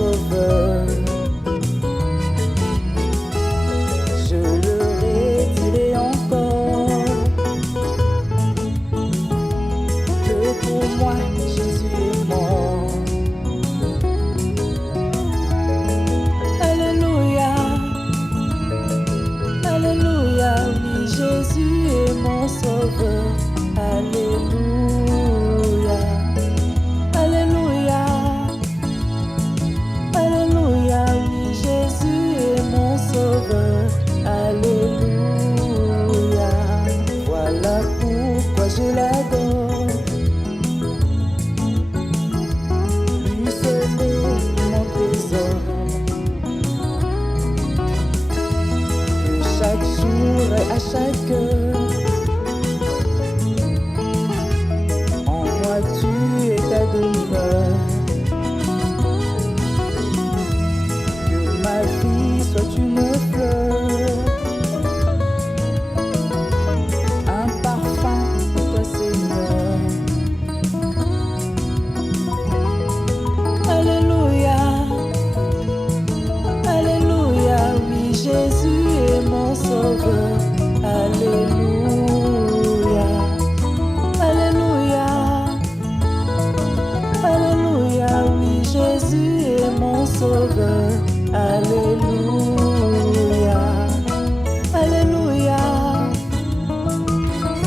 sauveur. Je le redirai encore, que pour moi Jésus est mort. Alléluia, alléluia, oui Jésus est mon sauveur. Alléluia, alléluia, alléluia, oui Jésus est mon sauveur. Alléluia, voilà pourquoi je l'adore. Lui seul est mon trésor, que chaque jour et à chaque heure tu es ta demeure, que ma vie soit une fleur, un parfum pour toi Seigneur. Alléluia, alléluia, oui Jésus est mon sauveur. Alléluia, alléluia, alléluia, oui Jésus est mon sauveur. Alléluia, alléluia,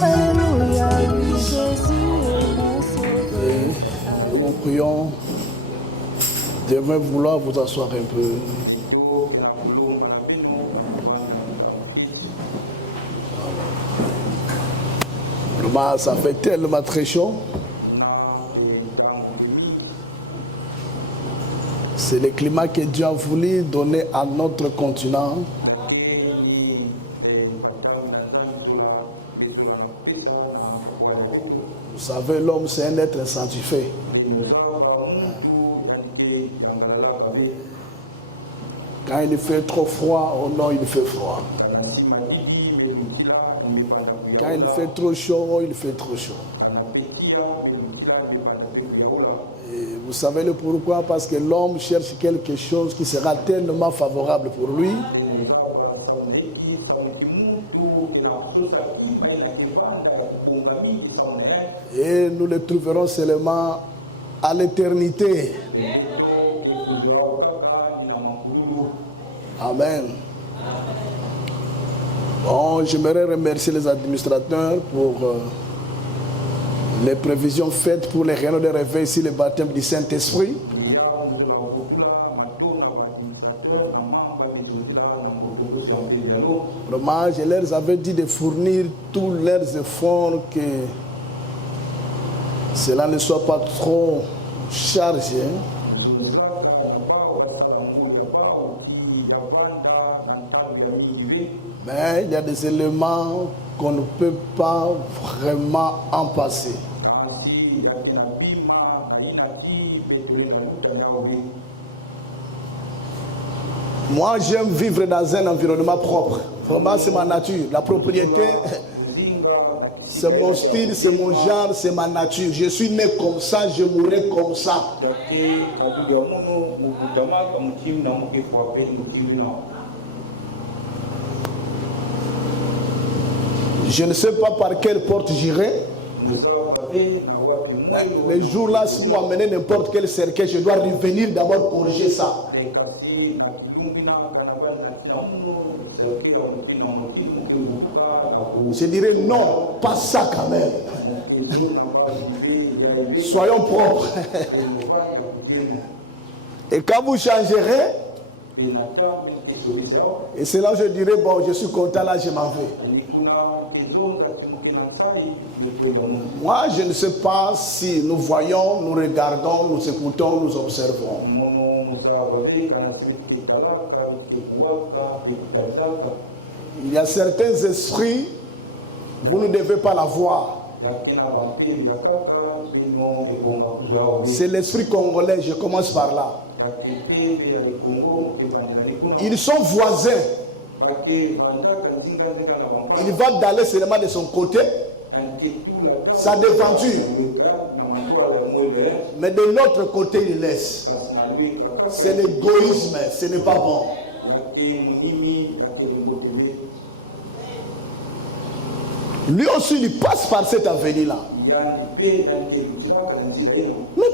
alléluia, oui Jésus est mon sauveur. Nous vous prions de même vouloir vous asseoir un peu. Ça fait tellement très chaud. C'est le climat que Dieu a voulu donner à notre continent. Vous savez, l'homme, c'est un être sanctifié. Quand il fait trop froid, oh non, il fait froid. Quand il fait trop chaud, oh, il fait trop chaud. Et vous savez le pourquoi? Parce que l'homme cherche quelque chose qui sera tellement favorable pour lui. Et nous le trouverons seulement à l'éternité. Amen. Bon, j'aimerais remercier les administrateurs pour les prévisions faites pour les réunions de réveil ici, le baptême du Saint-Esprit. Vraiment, je leur avais dit de fournir tous leurs efforts, que cela ne soit pas trop chargé. Mais il y a des éléments qu'on ne peut pas vraiment en passer. Moi, j'aime vivre dans un environnement propre. Vraiment, c'est ma nature. La propriété, c'est mon style, c'est mon genre, c'est ma nature. Je suis né comme ça, je mourrai comme ça. Je ne sais pas par quelle porte j'irai. Les jours-là, si vous m'amenez n'importe quel cercueil, je dois revenir d'abord corriger ça. Je dirais non, pas ça quand même. Soyons propres. Et quand vous changerez, et c'est là où je dirais, bon, je suis content, là, je m'en vais. Moi, je ne sais pas si nous voyons, nous regardons, nous écoutons, nous observons. Il y a certains esprits, vous ne devez pas la voir. C'est l'esprit congolais, je commence par là. Ils sont voisins. Il va d'aller seulement de son côté, sa devanture. Mais de l'autre côté, il laisse. C'est l'égoïsme, ce n'est pas bon. Lui aussi, il passe par cet avenir-là. Mais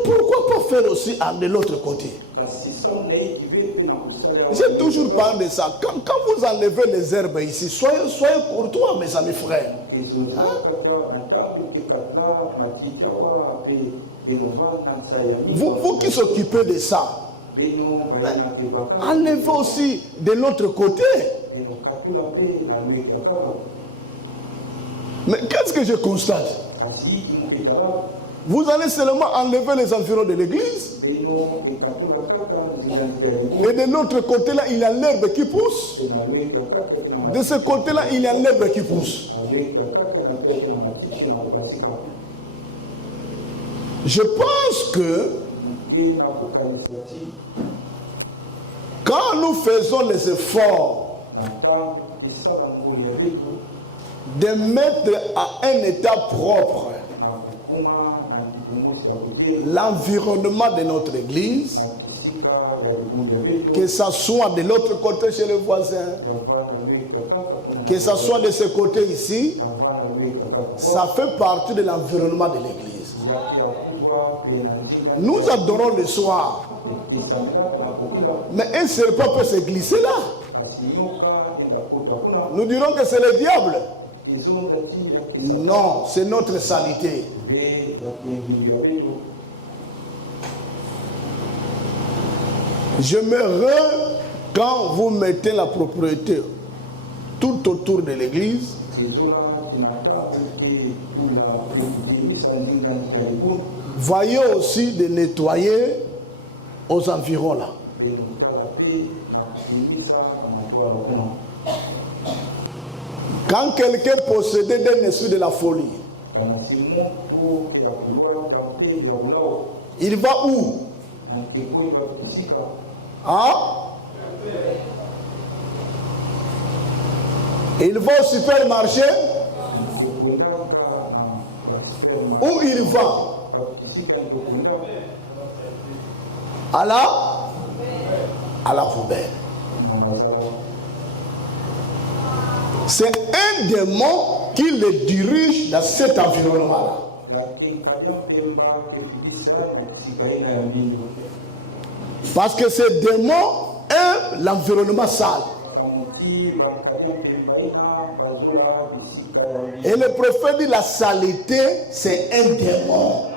pourquoi pas faire aussi de l'autre côté? J'ai toujours parlé de ça. Quand vous enlevez les herbes ici, soyez courtois, mes amis frères. Vous qui s'occupez de ça, enlevez aussi de l'autre côté. Mais qu'est-ce que je constate? Vous allez seulement enlever les environs de l'église. Et de l'autre côté-là, il y a l'herbe qui pousse. De ce côté-là, il y a l'herbe qui pousse. Je pense que quand nous faisons les efforts de mettre à un état propre l'environnement de notre église, que ça soit de l'autre côté chez le voisin, que ça soit de ce côté ici, ça fait partie de l'environnement de l'église. Nous adorons le soir, mais un serpent peut se glisser là. Nous dirons que c'est le diable. Non, c'est notre saleté. J'aimerais, quand vous mettez la propriété tout autour de l'église, voyez aussi de nettoyer aux environs là. Quand quelqu'un possédait d'un esprit de la folie, il va où? Hein? Il va au supermarché? Où il va? À la poubelle. C'est un démon qui le dirige dans cet environnement-là. Parce que ce démon est l'environnement sale. Et le prophète dit la saleté, c'est un démon.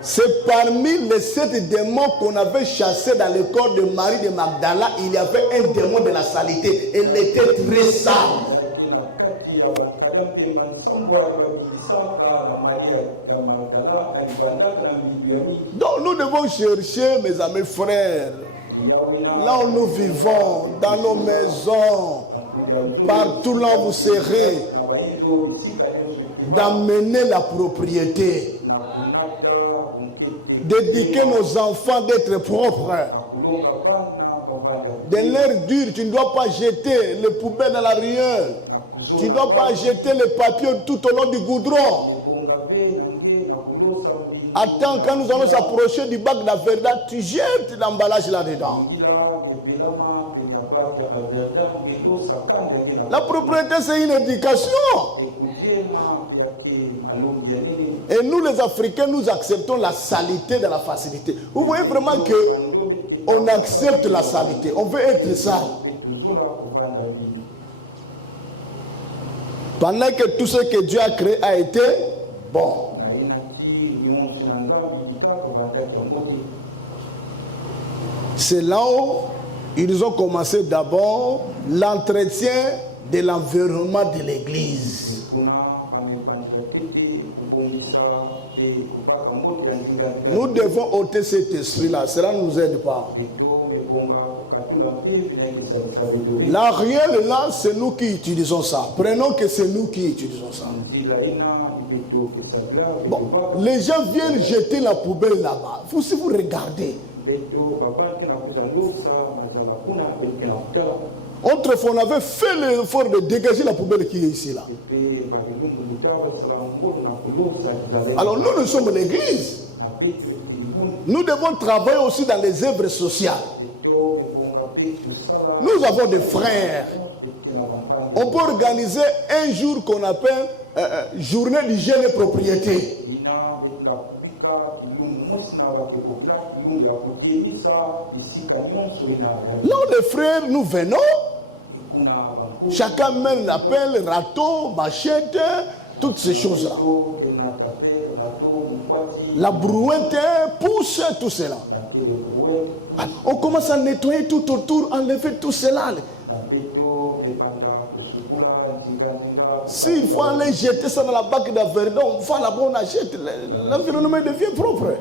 C'est parmi les 7 démons qu'on avait chassés dans le corps de Marie de Magdala, il y avait un démon de la saleté. Elle était très sale. Donc nous devons chercher, mes amis frères, là où nous vivons, dans nos maisons, partout là où vous serez, d'amener la propriété, d'éduquer nos enfants d'être propres. De l'air dur, tu ne dois pas jeter les poubelles dans la ruelle. Tu ne dois pas jeter les papiers tout au long du goudron. Attends, quand nous allons s'approcher du bac d'Averda, tu jettes l'emballage là-dedans. La propriété, c'est une éducation. Et nous, les Africains, nous acceptons la saleté de la facilité. Vous voyez vraiment qu'on accepte la saleté. On veut être sale. Pendant que tout ce que Dieu a créé a été bon. C'est là où ils ont commencé d'abord l'entretien de l'environnement de l'église. Nous devons ôter cet esprit-là. Cela ne nous aide pas. La réelle là, c'est nous qui utilisons ça. Prenons que c'est nous qui utilisons ça. Bon, les gens viennent jeter la poubelle là-bas. Si vous regardez, autrefois on avait fait l'effort de dégager la poubelle qui est ici là. Alors nous sommes l'église. Nous devons travailler aussi dans les œuvres sociales. Nous avons des frères. On peut organiser un jour qu'on appelle journée d'hygiène et propriété. Là où les frères, nous venons, chacun mène la pelle, râteau, machette, toutes ces choses-là. La brouette pousse, tout cela. On commence à nettoyer tout autour, enlever tout cela. S'il faut aller jeter ça dans la bac d'Averdon, on va là-bas, on achète, l'environnement devient propre.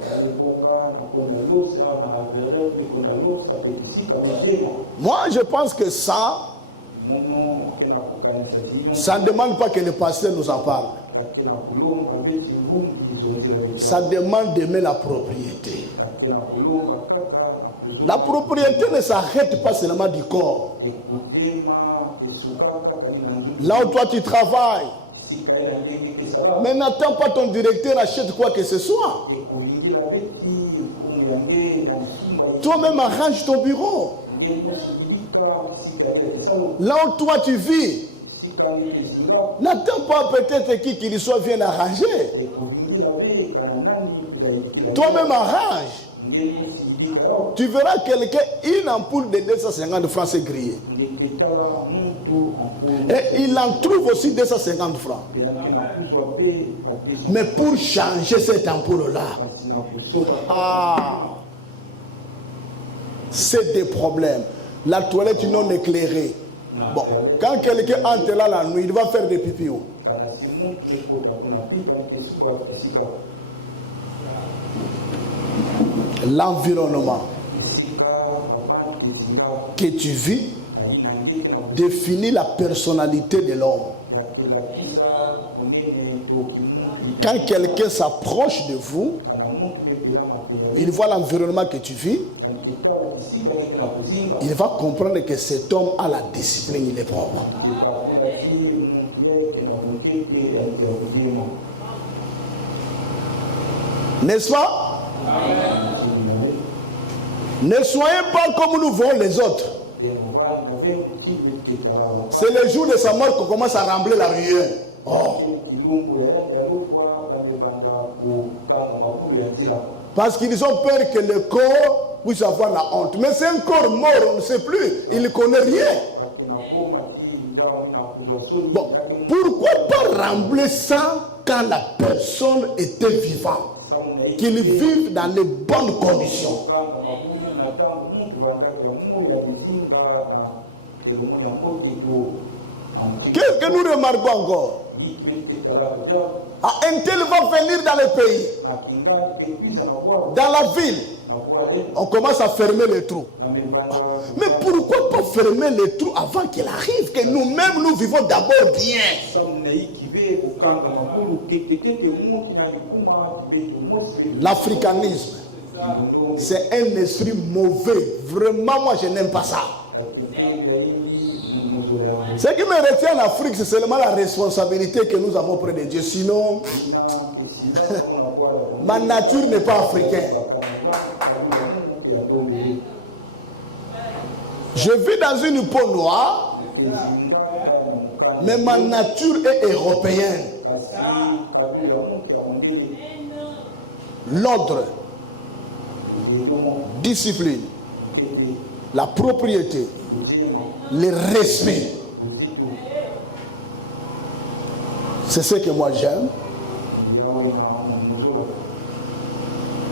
Moi, je pense que ça ne demande pas que le pasteur nous en parle. Ça demande d'aimer la propriété. La propriété ne s'arrête pas seulement du corps. Là où toi tu travailles, mais n'attends pas ton directeur achète quoi que ce soit. Toi-même arrange ton bureau. Là où toi tu vis, n'attends pas peut-être qu'il soit bien arrangé. Toi-même arrange. Tu verras quelqu'un, une ampoule de 250 francs c'est grillé. Et il en trouve aussi 250 francs. Mais pour changer cette ampoule-là, c'est des problèmes. La toilette non éclairée. Bon, quand quelqu'un entre là la nuit, il va faire des pipi. L'environnement que tu vis définit la personnalité de l'homme. Quand quelqu'un s'approche de vous, il voit l'environnement que tu vis, il va comprendre que cet homme a la discipline, il est propre. N'est-ce pas? Ne soyez pas comme nous voyons les autres. C'est le jour de sa mort qu'on commence à rembler la ruelle. Parce qu'ils ont peur que le corps puisse avoir la honte. Mais c'est un corps mort, on ne sait plus. Il ne connaît rien. Bon, pourquoi pas rembler ça quand la personne était vivante? Qu'ils vivent dans les bonnes conditions. Qu'est-ce que nous remarquons encore? Un tel va venir dans le pays, dans la ville, on commence à fermer les trous. Mais pourquoi pas fermer les trous avant qu'il arrive, que nous-mêmes nous vivons d'abord bien? L'africanisme, c'est un esprit mauvais. Vraiment, moi, je n'aime pas ça. Ce qui me retient en Afrique, c'est seulement la responsabilité que nous avons près de Dieu. Sinon, ma nature n'est pas africaine. Je vis dans une peau noire, mais ma nature est européenne. L'ordre, discipline, la propriété, le respect. C'est ce que moi j'aime.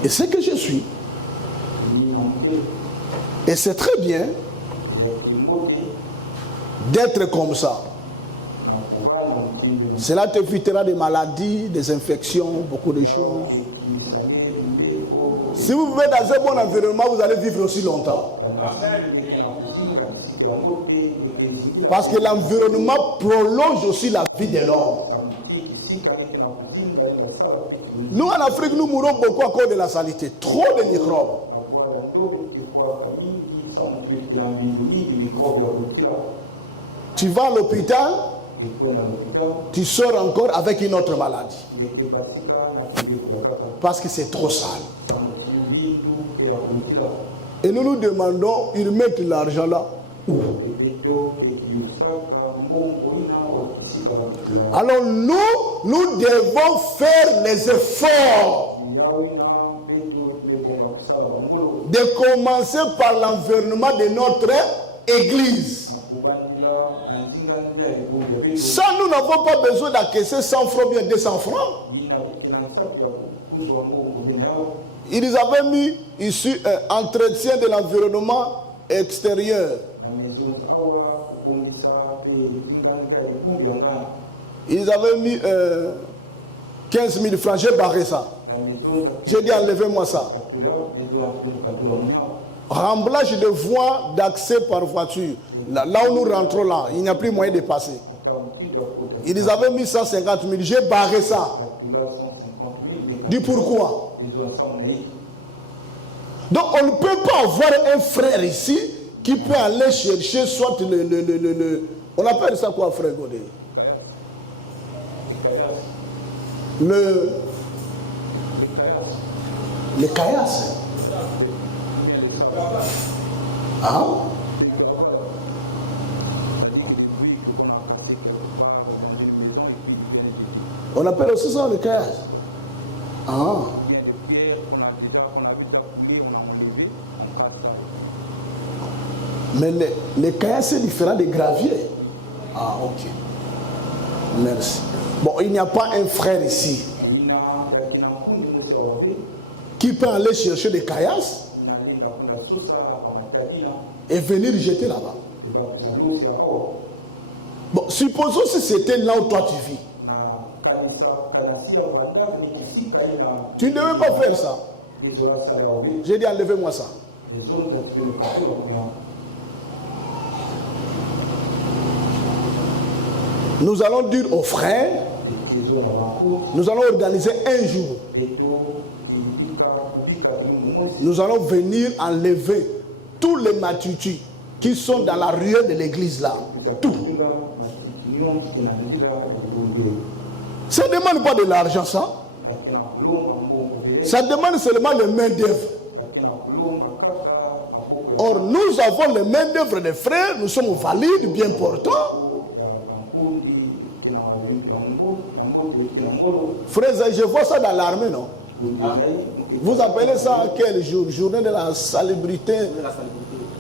Et c'est que je suis. Et c'est très bien d'être comme ça. Cela t'évitera des maladies, des infections, beaucoup de choses. Si vous vivez dans un bon environnement, vous allez vivre aussi longtemps. Parce que l'environnement prolonge aussi la vie de l'homme. Nous, en Afrique, nous mourons beaucoup à cause de la saleté. Trop de microbes. Tu vas à l'hôpital, tu sors encore avec une autre maladie. Parce que c'est trop sale. Et nous nous demandons, ils mettent l'argent là où? Alors nous devons faire les efforts de commencer par l'environnement de notre église. Ça, nous n'avons pas besoin d'acquérir 100 francs, bien 200 francs. Ils avaient mis ici un entretien de l'environnement extérieur. Ils avaient mis 15 000 francs. J'ai barré ça. J'ai dit enlevez-moi ça. Remblage de voies d'accès par voiture. Là où nous rentrons là, il n'y a plus moyen de passer. Ils avaient mis 150 000. J'ai barré ça. Dis pourquoi? Donc on ne peut pas avoir un frère ici qui peut aller chercher soit on appelle ça quoi, frère Godé? Le caillasse. Ah? On appelle aussi ça le caillasse. Ah. Mais les caillasse c'est différent des graviers. Ah, ok. Merci. Bon, il n'y a pas un frère ici qui peut aller chercher des caillasses et venir jeter là-bas. Bon, supposons si c'était là où toi tu vis. Tu ne devais pas faire ça. J'ai dit enlevez-moi ça. Nous allons dire aux frères, nous allons organiser un jour. Nous allons venir enlever tous les matutus qui sont dans la ruelle de l'église là. Tout. Ça ne demande pas de l'argent, ça. Ça demande seulement les mains d'œuvre. Or, nous avons les mains d'œuvre des frères, nous sommes valides, bien portants. Frères, je vois ça dans l'armée, non? Vous appelez ça quel jour? Journée de la salubrité.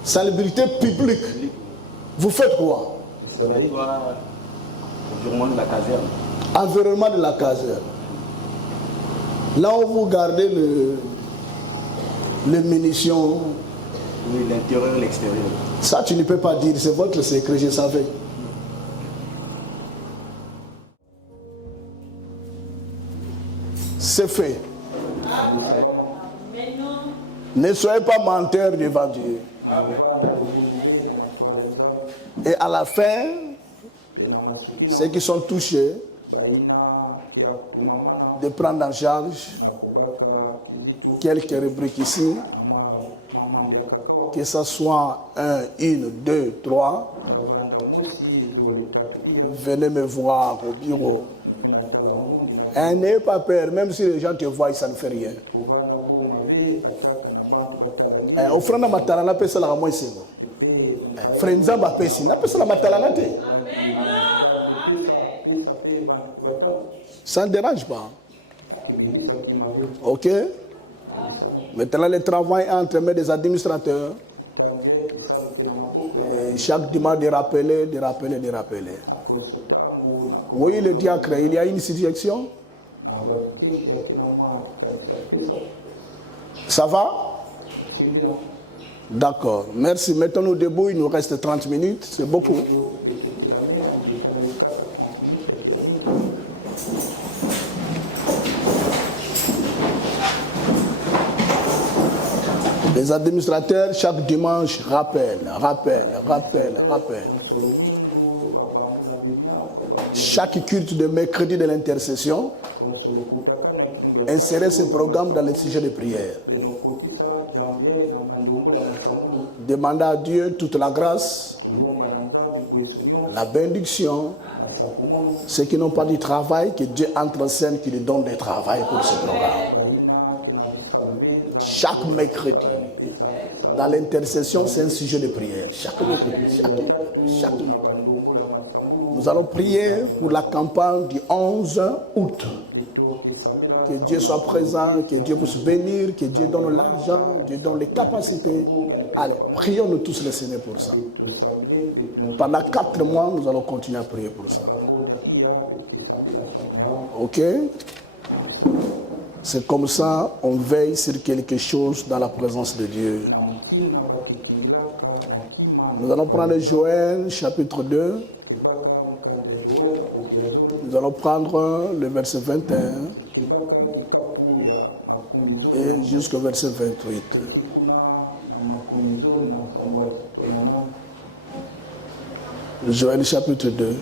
Salubrité publique. Vous faites quoi? Environnement de la caserne. Environnement de la caserne. Là où vous gardez les munitions. Oui, l'intérieur et l'extérieur. Ça, tu ne peux pas dire, c'est votre secret, je savais. C'est fait. Ne soyez pas menteurs devant Dieu. Et à la fin, ceux qui sont touchés, de prendre en charge quelques rubriques ici, que ce soit 1, 2, 3. Venez me voir au bureau. Et n'ayez pas peur, même si les gens te voient, ça ne fait rien. Offrande matalana pesa la moi c'est bon. Frenza ba pesi na pesa la matalana te. Ça ne dérange pas. Ok? Maintenant le travail entre des administrateurs. Et chaque dimanche de rappeler. Oui, le diacre, il y a une situation. Ça va? D'accord. Merci. Mettons-nous debout. Il nous reste 30 minutes. C'est beaucoup. Les administrateurs, chaque dimanche, rappellent. Chaque culte de mercredi de l'intercession, insérer ce programme dans les sujets de prière. Demandez à Dieu toute la grâce, la bénédiction Ceux qui n'ont pas du travail, que Dieu entre en scène, qui lui donne du travail pour ce programme. Chaque mercredi, dans l'intercession, c'est un sujet de prière. Chaque mercredi. Nous allons prier pour la campagne du 11 août. Que Dieu soit présent, que Dieu puisse bénir, que Dieu donne l'argent, Dieu donne les capacités. Allez, prions-nous tous le Seigneur pour ça. Pendant 4 mois, nous allons continuer à prier pour ça. Ok? C'est comme ça, on veille sur quelque chose dans la présence de Dieu. Nous allons prendre Joël, chapitre 2. Nous allons prendre le verset 21 et jusqu'au verset 28. Joël chapitre 2,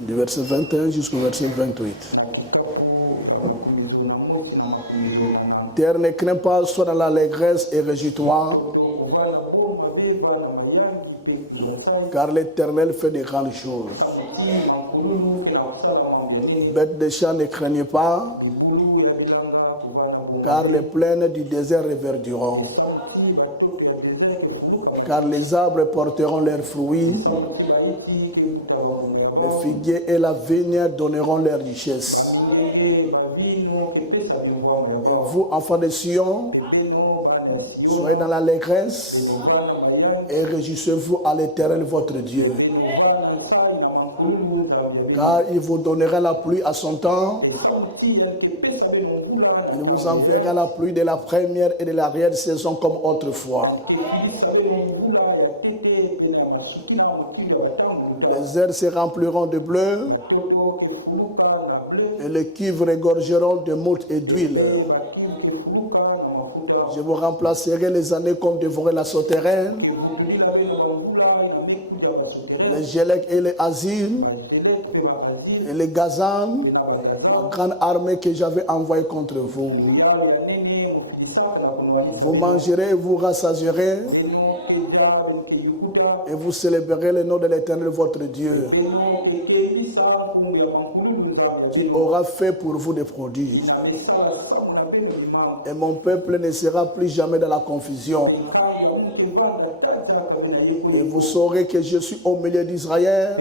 du verset 21 jusqu'au verset 28. Terre, ne crains pas, sois dans l'allégresse et réjouis-toi, car l'Éternel fait de grandes choses. Bêtes de champs, ne craignez pas, car les plaines du désert reverdiront. Car les arbres porteront leurs fruits, les figuiers et la vigne donneront leurs richesses. Et vous, enfants de Sion, soyez dans l'allégresse et réjouissez-vous à l'Éternel votre Dieu. Car il vous donnera la pluie à son temps. Il vous enverra la pluie de la première et de l'arrière-saison comme autrefois. Les airs se rempliront de bleu et les cuivres regorgeront de mousse et d'huile. Je vous remplacerai les années comme dévorer la sauterelle, les gélèques et les asiles, et les gazans, la grande armée que j'avais envoyée contre vous. Vous mangerez et vous rassasierez, et vous célébrerez le nom de l'Éternel votre Dieu, qui aura fait pour vous des prodiges. Et mon peuple ne sera plus jamais dans la confusion. Et vous saurez que je suis au milieu d'Israël,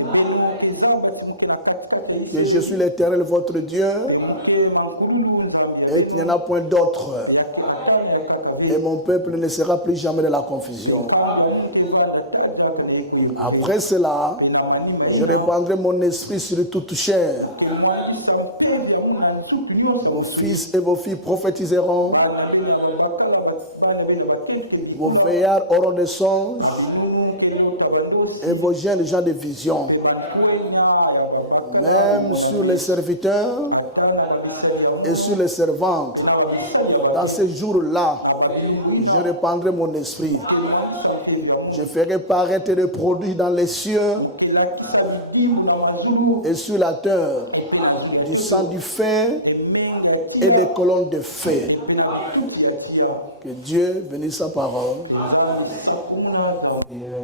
que je suis l'Éternel votre Dieu, et qu'il n'y en a point d'autre. Et mon peuple ne sera plus jamais dans la confusion. Après cela, je répandrai mon esprit sur toute chair. Vos fils et vos filles prophétiseront. Vos veillards auront des songes. Et vos jeunes gens de vision. Même sur les serviteurs et sur les servantes. Dans ces jours-là, je répandrai mon esprit. Je ferai paraître des produits dans les cieux et sur la terre, du sang du feu et des colonnes de feu. Que Dieu bénisse sa parole.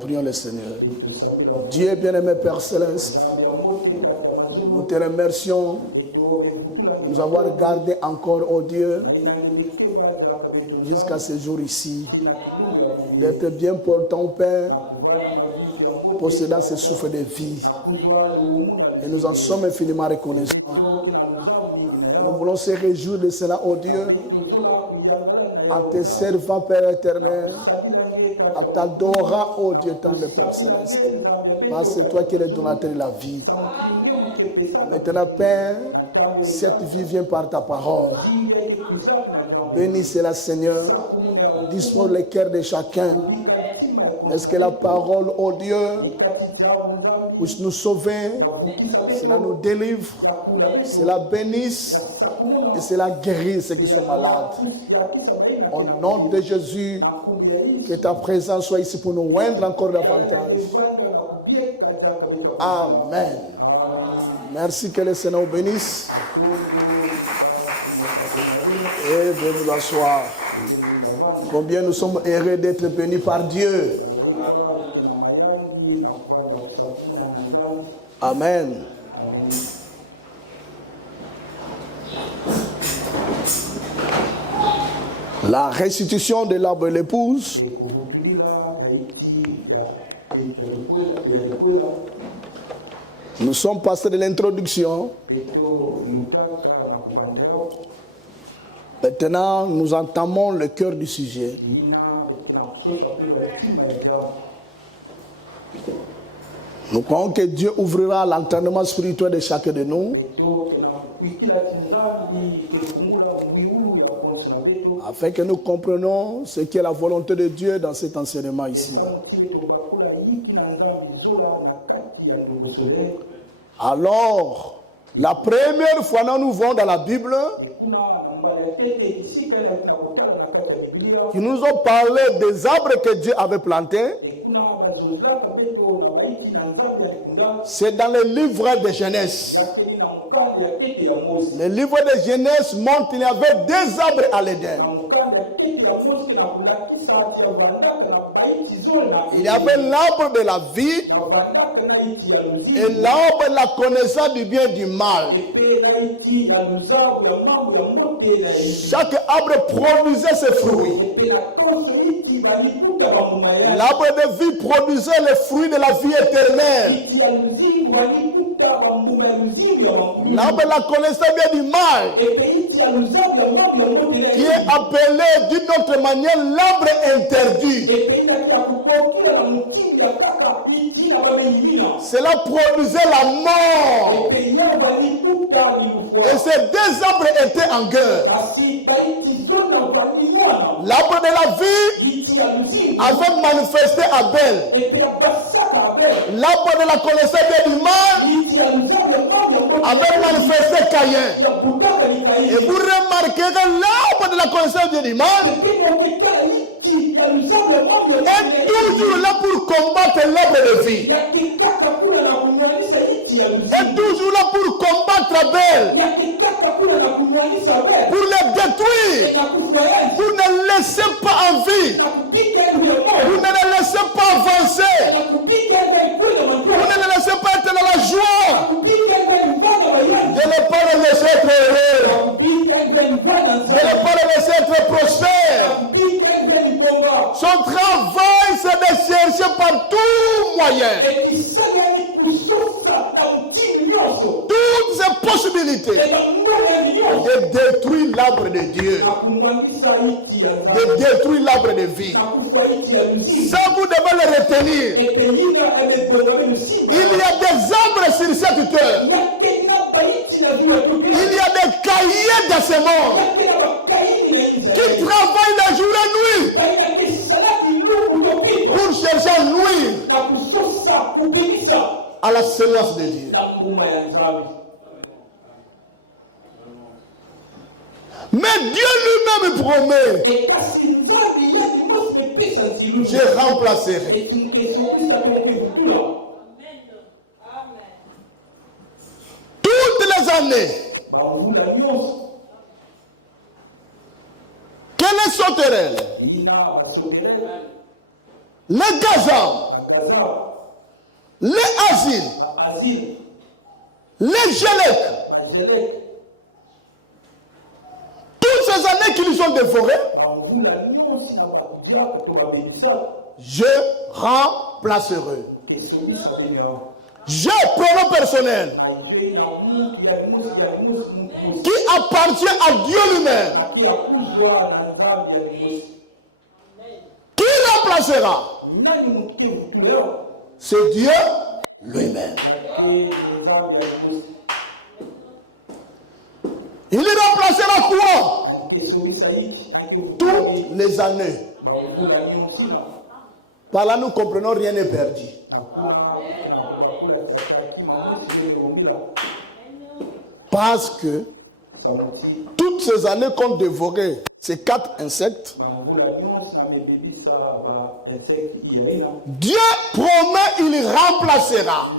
Prions le Seigneur. Dieu bien-aimé Père Céleste, nous te remercions de nous avoir gardés encore, oh Dieu, jusqu'à ce jour ici, d'être bien pour ton Père, possédant ce souffle de vie. Et nous en sommes infiniment reconnaissants. Et nous voulons se réjouir de cela, oh Dieu, en te servant, Père éternel, en t'adorant, oh Dieu, tant de Père céleste. Parce que c'est toi qui es le donateur de la vie. Maintenant, Père, cette vie vient par ta parole. Bénissez-la, Seigneur. Dispose le cœur de chacun. Est-ce que la parole, oh Dieu, puisse nous sauver, cela nous délivre, cela bénisse et cela guérit ceux qui sont malades. Au nom de Jésus, que ta présence soit ici pour nous oindre encore davantage. Amen. Merci, que le Seigneur vous bénisse. Et veuillez vous asseoir. Combien nous sommes heureux d'être bénis par Dieu. Amen. La restitution de l'arbre et l'épouse. Nous sommes passés de l'introduction. Maintenant, nous entamons le cœur du sujet. Nous croyons que Dieu ouvrira l'entendement spirituel de chacun de nous, afin que nous comprenions ce qui est la volonté de Dieu dans cet enseignement ici. Alors, la première fois que nous voyons dans la Bible, qui nous ont parlé des arbres que Dieu avait plantés, c'est dans le livre de Genèse. Le livre de Genèse montre qu'il y avait 2 arbres à l'Éden. Il y avait l'arbre de la vie et l'arbre de la connaissance du bien et du mal. Chaque arbre produisait ses fruits. L'arbre de vie produisait les fruits de la vie éternelle. L'arbre de la connaissance du bien et du mal, qui est appelé d'une autre manière l'arbre interdit. Cela produisait la mort. Et ces 2 arbres étaient en guerre. L'arbre de la vie avait manifesté Abel. L'arbre de la connaissance du mal avait manifesté Caïn. Et vous remarquez que l'arbre de la connaissance du mal est toujours là pour combattre l'arbre de vie. Est toujours là pour combattre Abel, pour le détruire, pour ne laisser pas en vie, pour ne le laisser pas avancer, pour ne le laisser pas être dans la joie, de ne pas le laisser être heureux, de ne pas le laisser être prospère. Son travail, c'est de chercher par tout moyen toutes ces possibilités de détruire l'arbre de Dieu, de détruire l'arbre de vie. Ça, vous devez le retenir. Il y a des arbres sur cette terre. Il y a des cahiers dans ce monde qui travaillent la jour et nuit pour chercher à nuire à la semence de Dieu. Mais Dieu lui-même promet: je remplacerai. Toutes les années, que les sauterelles, les gazans, les asiles, les gélèques, toutes ces années qu'ils ont dévorées, je remplacerai. Je, pronom personnel, qui appartient à Dieu lui-même, qui remplacera? C'est Dieu lui-même. Il remplacera quoi? Toutes les années. Par là, nous comprenons, rien n'est perdu. Parce que toutes ces années qu'on dévorait ces 4 insectes, Dieu promet, il remplacera.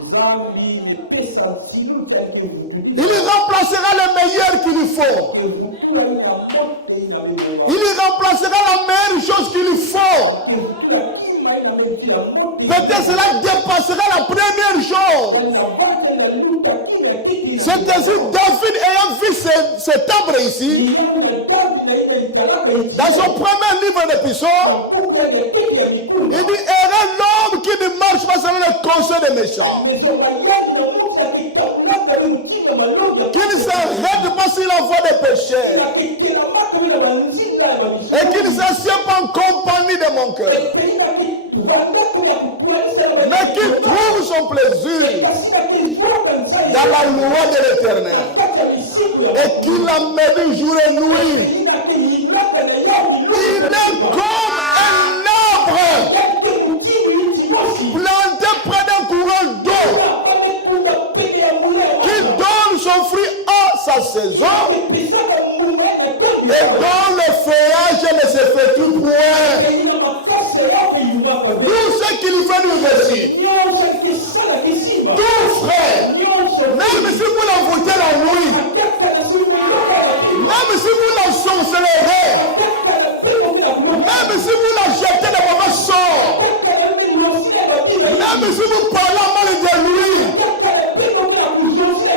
Il remplacera le meilleur qu'il lui faut. Il remplacera la meilleure chose qu'il lui faut. Peut-être cela dépasse sera la première chose. C'est ainsi, David ayant vu cet arbre ici, dans son premier livre de psaumes, il dit, heureux l'homme qui ne marche pas selon le conseil des méchants, qui ne s'arrête pas sur la voie des pécheurs, et qui ne s'assied pas en compagnie de mon cœur, mais qui trouve son plaisir dans la loi de l'Éternel, et qui la médite jour et nuit. Il est comme un arbre planté près d'un courant d'eau qui donne son fruit à sa saison et dont le feuillage ne se fait plus point. Tout ce qu'il fait nous réussit. Tout frère, même si vous la votez la nuit, même si vous la sorcellerez, même si vous la jetez de mauvais sorts, même si vous parlez mal de lui,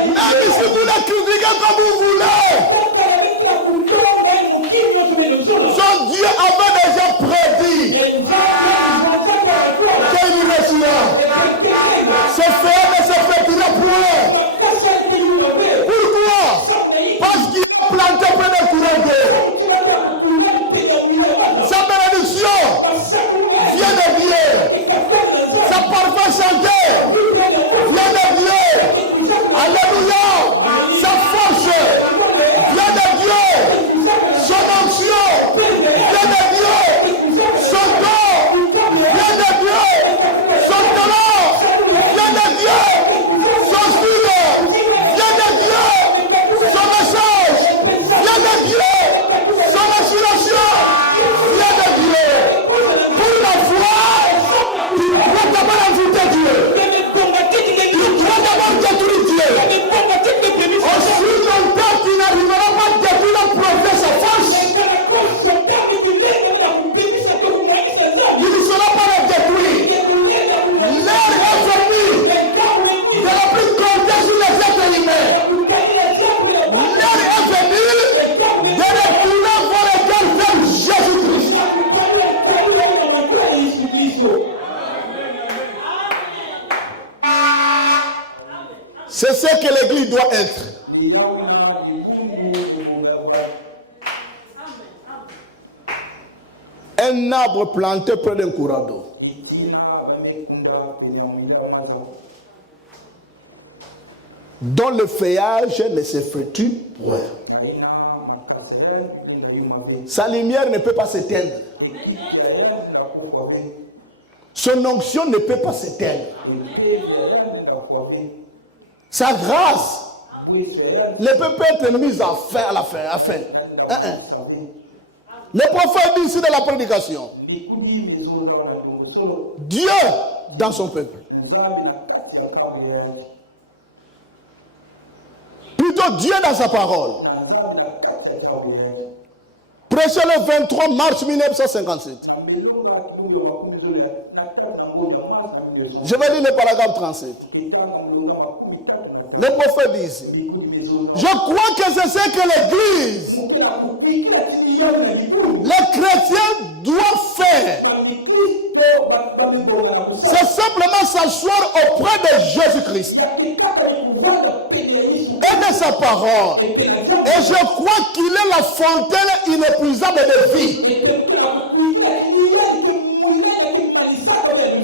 même si vous la critiquez comme vous voulez, son Dieu avait déjà prédit qu'il réussira. Ce fait ne se fêtera point. Pourquoi? Parce qu'il a planté près d'un courant d'eau. Sa bénédiction vient de Dieu. Sa parfum chanté vient de Dieu. Alléluia. Sa force vient de Dieu. Son onction vient de Dieu. Son don vient de Dieu. Son talent vient de Dieu. Son style vient de Dieu. Son message vient de Dieu. Son inspiration vient de Dieu. Pour la foi, tu dois d'abord inviter Dieu. Tu dois d'abord détruire Dieu. Aussi longtemps tu n'arriveras pas à détruire la promesse à force, tu ne sauras pas la détruire. L'air est fini de la plus compter sur les êtres humains. L'air est fini de retourner voir les cœurs vers Jésus-Christ. C'est ce que l'Église doit être. Un arbre planté près d'un courant d'eau. Dont le feuillage ne se frétille point. Sa lumière ne peut pas s'éteindre. Son onction ne peut pas s'éteindre. Sa grâce ne peut pas être mise à la fin. Le prophète dit ici de la prédication, Dieu dans son peuple. Plutôt Dieu dans sa parole. Prêché le 23 mars 1957. Je vais lire le paragraphe 37. Le prophète dit ici, je crois que c'est ce que l'Église, les chrétiens doivent faire. C'est simplement s'asseoir auprès de Jésus-Christ et de sa parole. Et je crois qu'il est la fontaine inépuisable de vie.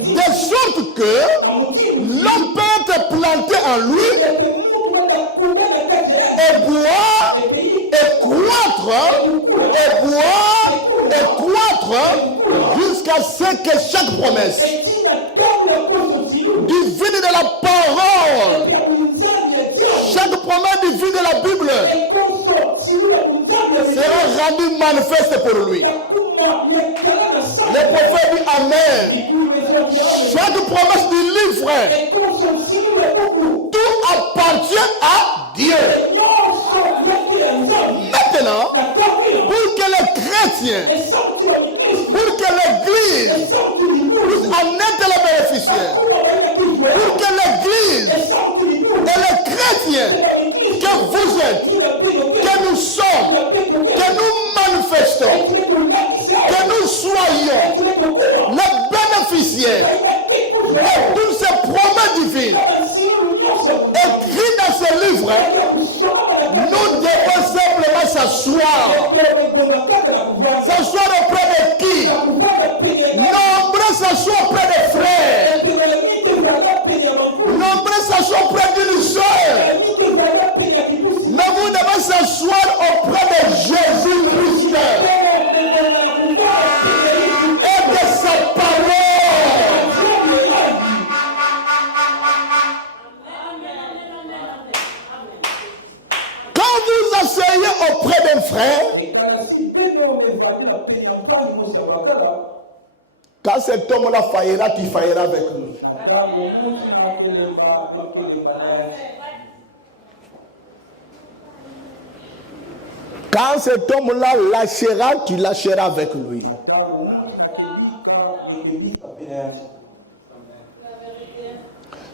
De sorte que l'homme peut être planté en lui et boire et croître et boire et croître jusqu'à ce que chaque promesse divine de la parole, chaque promesse divine de la Bible sera rendue manifeste pour lui. Le prophète dit Amen. Chaque promesse du livre, tout appartient à Dieu. Maintenant, pour que les chrétiens, pour que l'Église puisse en être les bénéficiaires, chrétiens, que vous êtes, que nous sommes, que nous manifestons, que nous soyons les bénéficiaires de toutes ces promesses divines écrites dans ce livre, nous devons simplement s'asseoir. S'asseoir auprès de qui? Nombreux s'asseoir auprès des frères. Nombreux s'asseoir auprès d'une soeur. Mais vous devez s'asseoir auprès de Jésus-Christ et de sa parole. Quand vous asseyez auprès d'un frère, quand cet homme-là faillira, tu failliras avec lui. Quand cet homme-là lâchera, tu lâcheras avec lui.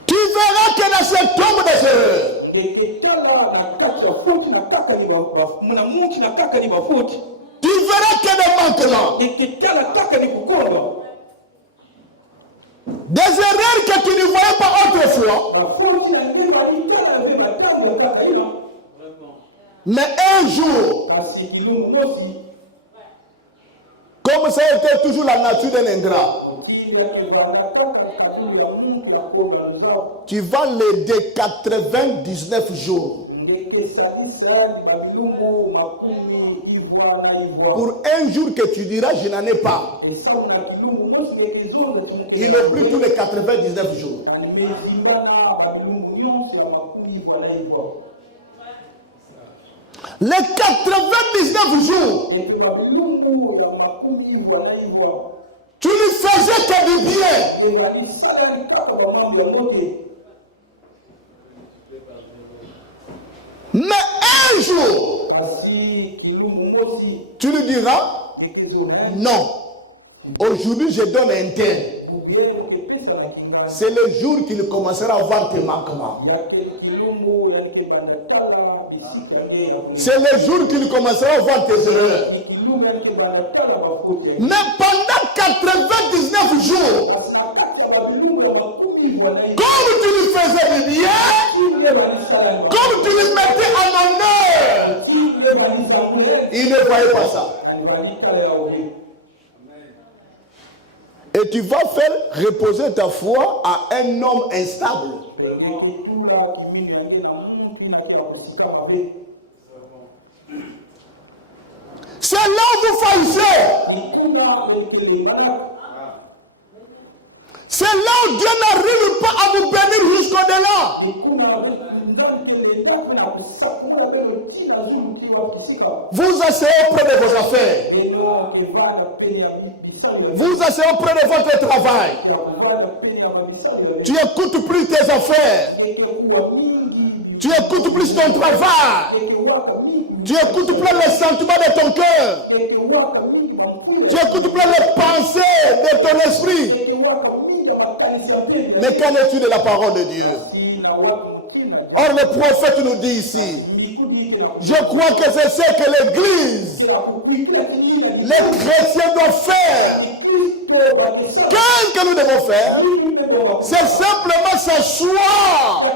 Tu verras que dans cet homme des erreurs, tu verras que des manquements, des erreurs que tu ne voyais pas autrefois. Mais un jour, comme ça a été toujours la nature d'un ingrat, tu vas l'aider 99 jours. Pour un jour que tu diras, je n'en ai pas. Il oublie tous les 99 jours. Les 99 jours, tu ne faisais que du bien. Mais un jour, tu lui diras, non, aujourd'hui je donne un tel. C'est le jour qu'il commencera à voir tes manquements. C'est le jour qu'il commencera à voir tes erreurs. Mais pendant 99 jours, comme tu lui faisais du bien, comme tu lui mettais en honneur, il ne voyait pas ça. Et tu vas faire reposer ta foi à un homme instable. C'est là où vous faillissez. C'est là où Dieu n'arrive pas à vous bénir jusqu'au-delà. Vous asseyez auprès de vos affaires. Vous asseyez auprès de votre travail. Tu écoutes plus tes affaires. Tu écoutes plus ton travail. Tu écoutes plus les sentiments de ton cœur. Tu écoutes plus les pensées de ton esprit. Mais qu'en est-il de la parole de Dieu? Or le prophète nous dit ici, je crois que c'est ce que l'Église, les chrétiens doivent faire. Qu'est-ce que nous devons faire? C'est simplement s'asseoir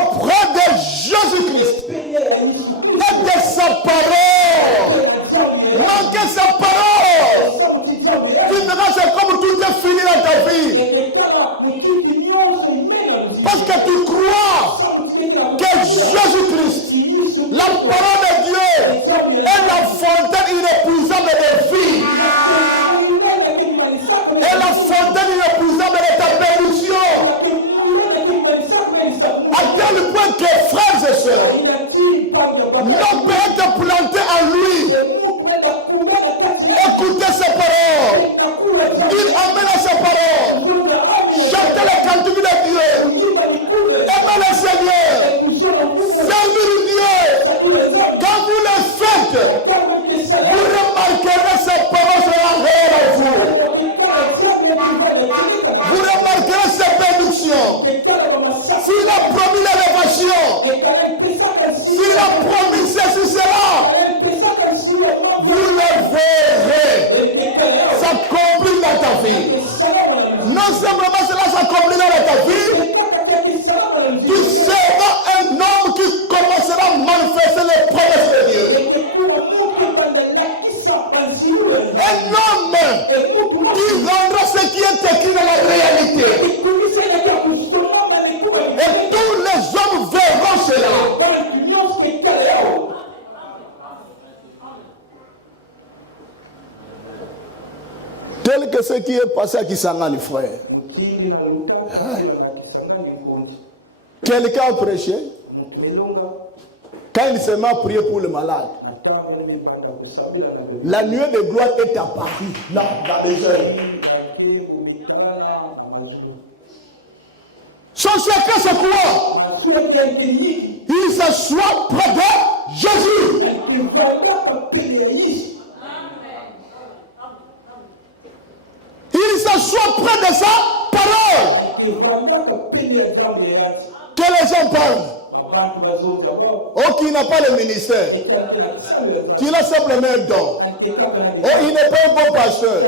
auprès de Jésus-Christ et de sa parole. Manquer sa parole, tu verras, c'est comme tout est fini dans ta vie. Parce que tu crois que Jésus-Christ, la parole de Dieu, est la fontaine inépuisable de vie. Et la fontaine inépuisable de ta perdition. À tel point que, frères et sœurs, l'homme peut être planté en lui. Écoutez ses paroles. Il amène à ses paroles. Chantez les cantiques de Dieu. Aimez le Seigneur. Servir Dieu. Quand vous le faites, vous remarquerez ses paroles seront réelles en vous. Vous remarquerez ses bénédictions. S'il a promis l'élévation, que ce qui est passé à Kisangani, frère. Quelqu'un a prêché. Quand il s'est mis à prier pour le malade, la nuée de gloire est apparue dans les heures. Son secret, c'est quoi? Il s'assoit près de Jésus. Il s'assoit près de sa parole. Que les gens parlent. Oh, qui n'a pas le ministère, qui a simplement un don. Oh, il n'est pas un bon pasteur.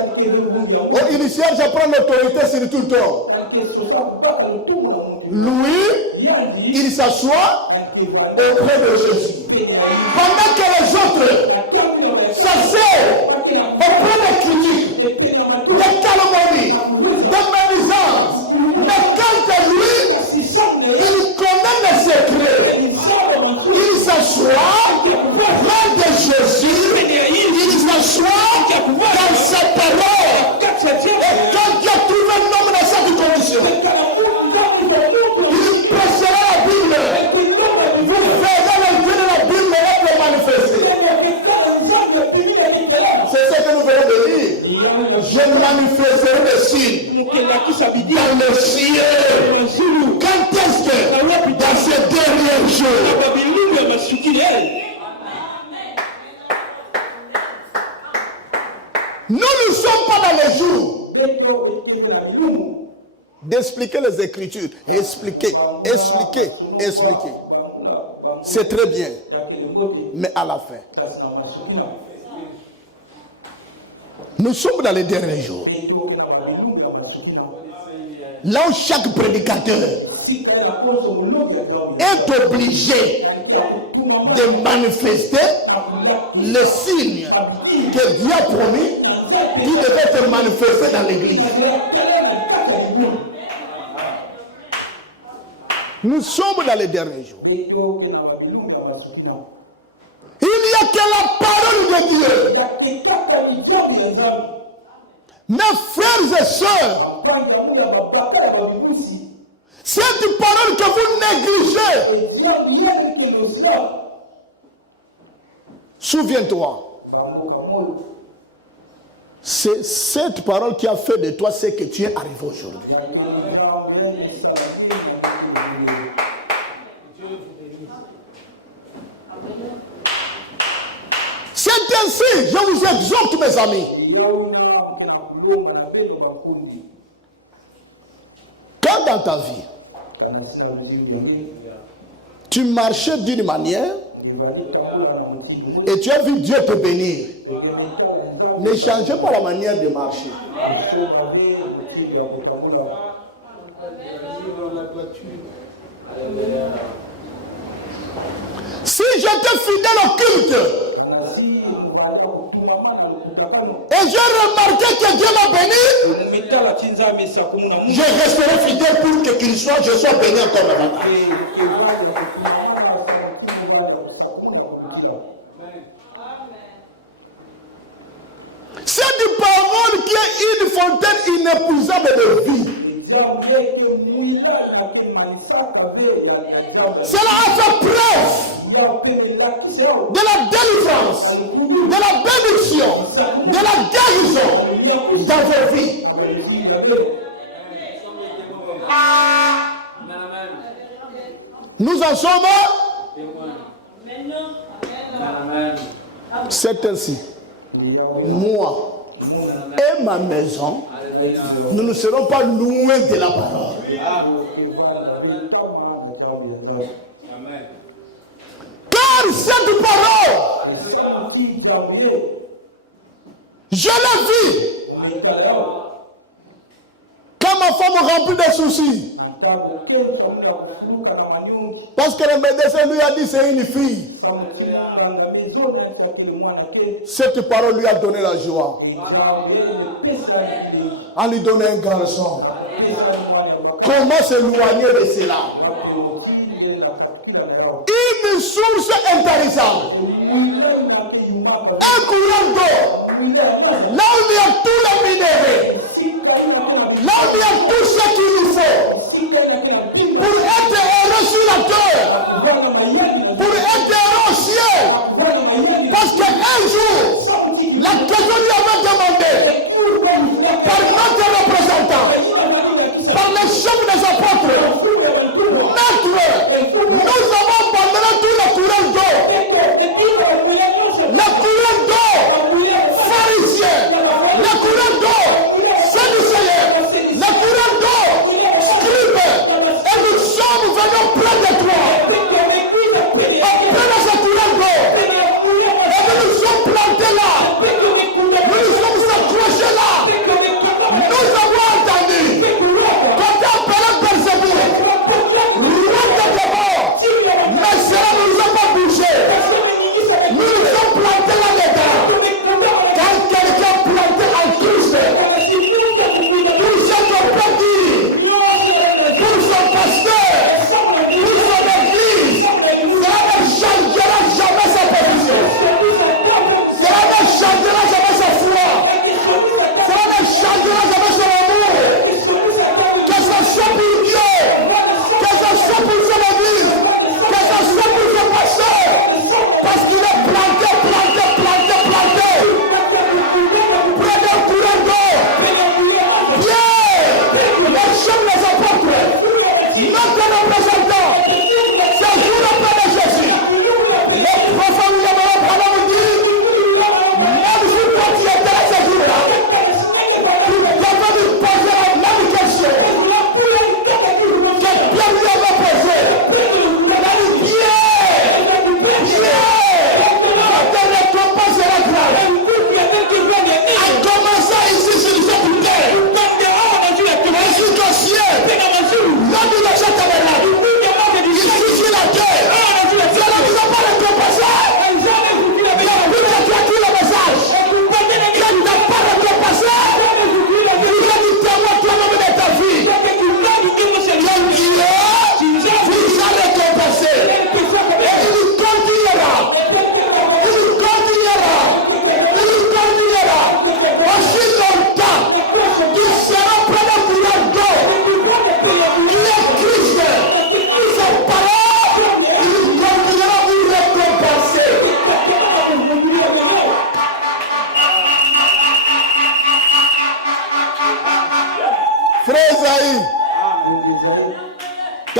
Oh, il cherche à prendre l'autorité sur tout le temps. Lui, il s'assoit auprès de Jésus. Pendant que les autres s'assoient auprès des critiques, des calomnies, des médisances. Mais quant à lui, il connaît les secrets. Il s'assoit près de Jésus. Il s'assoit dans sa parole. Et quand il a trouvé un homme dans cette condition, il prêchera la Bible. Vous verrez le Dieu de la Bible être manifesté. C'est ce que nous venons de lire. Je manifesterai des signes dans le ciel. Quand est-ce que dans ces derniers jours, nous ne sommes pas dans les jours d'expliquer les Écritures. Expliquer. C'est très bien. Mais à la fin, nous sommes dans les derniers jours. Là où chaque prédicateur est obligé de manifester les signes que Dieu a promis qui devaient être manifestés dans l'église. Nous sommes dans les derniers jours. Il n'y a que la parole de Dieu. Mes frères et sœurs, cette parole que vous négligez, souviens-toi, c'est cette parole qui a fait de toi ce que tu es arrivé aujourd'hui. C'est ainsi, je vous exhorte, mes amis. Quand dans ta vie, tu marchais d'une manière et tu as vu Dieu te bénir, ne changez pas la manière de marcher. Si j'étais fidèle au culte et j'ai remarqué que Dieu m'a béni, je resterai fidèle pour que qu'il soit, je sois béni encore maintenant. C'est une parole qui est une fontaine inépuisable de vie. Cela a fait preuve de la délivrance, de la bénédiction, de la guérison dans vos vies. Nous en sommes. C'est ainsi. Moi et ma maison, nous ne serons pas loin de la parole. Car cette parole, je l'ai vue. Quand ma femme remplit de soucis, parce que le médecin lui a dit c'est une fille, cette parole lui a donné la joie. En lui donnant un garçon, comment s'éloigner de cela? Une source intarissable, un courant d'eau, là où il y a tout le minéraux,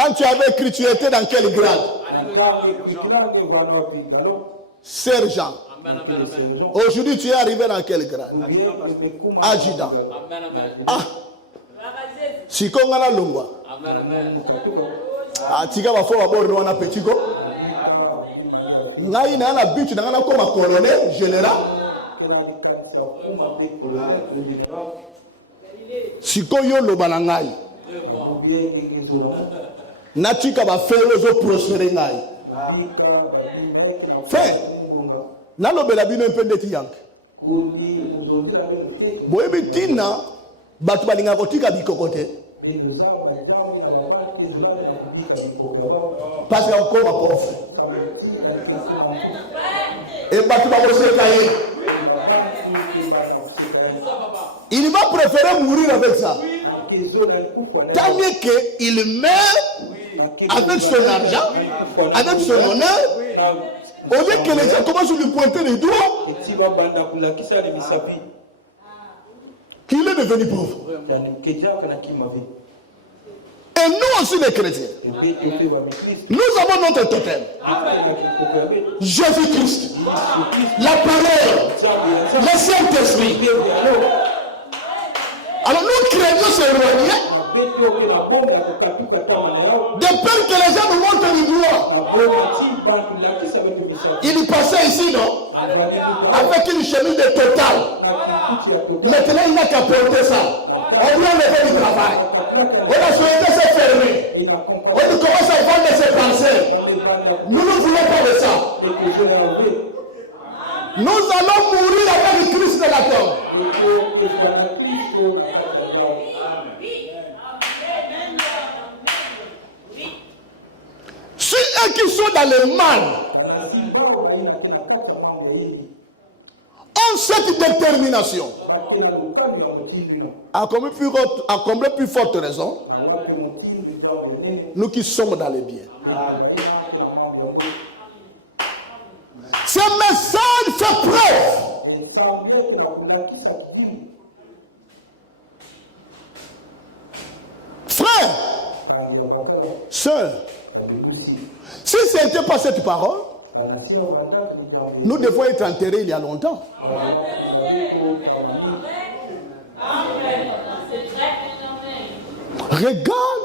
Quand tu avais écrit, tu étais dans quel grade? Sergent. Aujourd'hui, tu es arrivé dans quel grade? Adjudant. Ah. Si on a la longwa. Ah, tika va faire d'abord on a petit go. Ngai na but na na comme colonel général. Si ko yo lo balangai. Na tika va faire les autres prospérer ngai. Fait. Na lo bela bino mpende ti yank. Boyebi tina batu balinga kotika bikokote. Parce qu'on encore pauvre. Et batu bakoseka ye. Il va préférer mourir avec ça. Tant mieux qu'il meurt avec son argent, avec son honneur. Au lieu que les gens commencent à lui pointer les doigts, qu'il est devenu pauvre. Et nous aussi les chrétiens, nous avons notre totem. Jésus-Christ, la parole, le Saint-Esprit. Alors nous craignons s'éloigner de peur que les gens nous montrent du doigt. Il y passait ici, non? Avec une chemise de total. Maintenant, il n'a qu'à porter ça. On lui a enlevé du travail. On a souhaité se fermer. On nous commence à vendre ses pensées. Nous ne voulons pas de ça. Nous allons mourir avec le Christ de la tombe. Ceux qui sont dans le mal ont cette détermination. À combien plus forte raison, nous qui sommes dans le bien. Ce message fait preuve. Frère, sœur, si ce n'était pas cette parole, nous devons être enterrés il y a longtemps. Regarde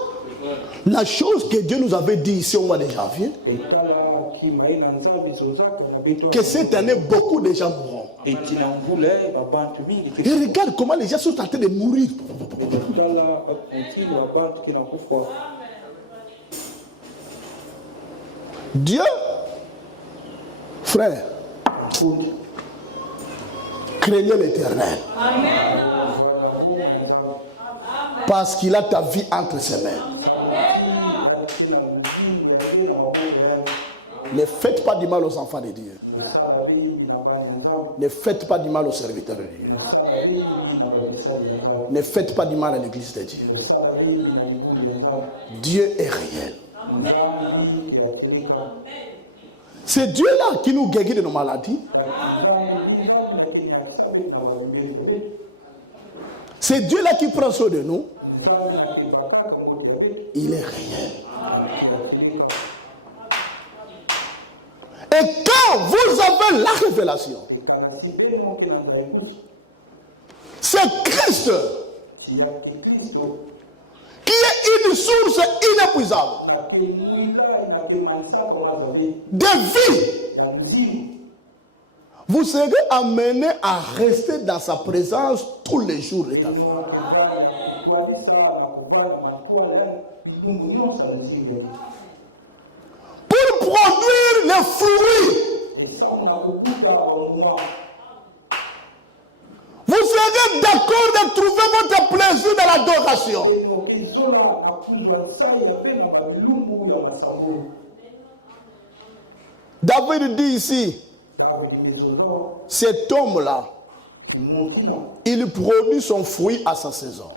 la chose que Dieu nous avait dit ici au mois de janvier, que cette année beaucoup de gens mourront. Et regarde comment les gens sont en train de mourir. Dieu, frère, craignez l'Éternel. Parce qu'il a ta vie entre ses mains. Ne faites pas du mal aux enfants de Dieu. Ne faites pas du mal aux serviteurs de Dieu. Ne faites pas du mal à l'église de Dieu. Dieu est réel. C'est Dieu-là qui nous guérit de nos maladies. C'est Dieu-là qui prend soin de nous. Il est réel. Et quand vous avez la révélation, c'est Christ qui est une source inépuisable de vie. Vous serez amené à rester dans sa présence tous les jours de ta vie. Pour produire les fruits. Vous serez d'accord de trouver votre plaisir dans l'adoration. David dit ici, cet homme-là, il produit son fruit à sa saison.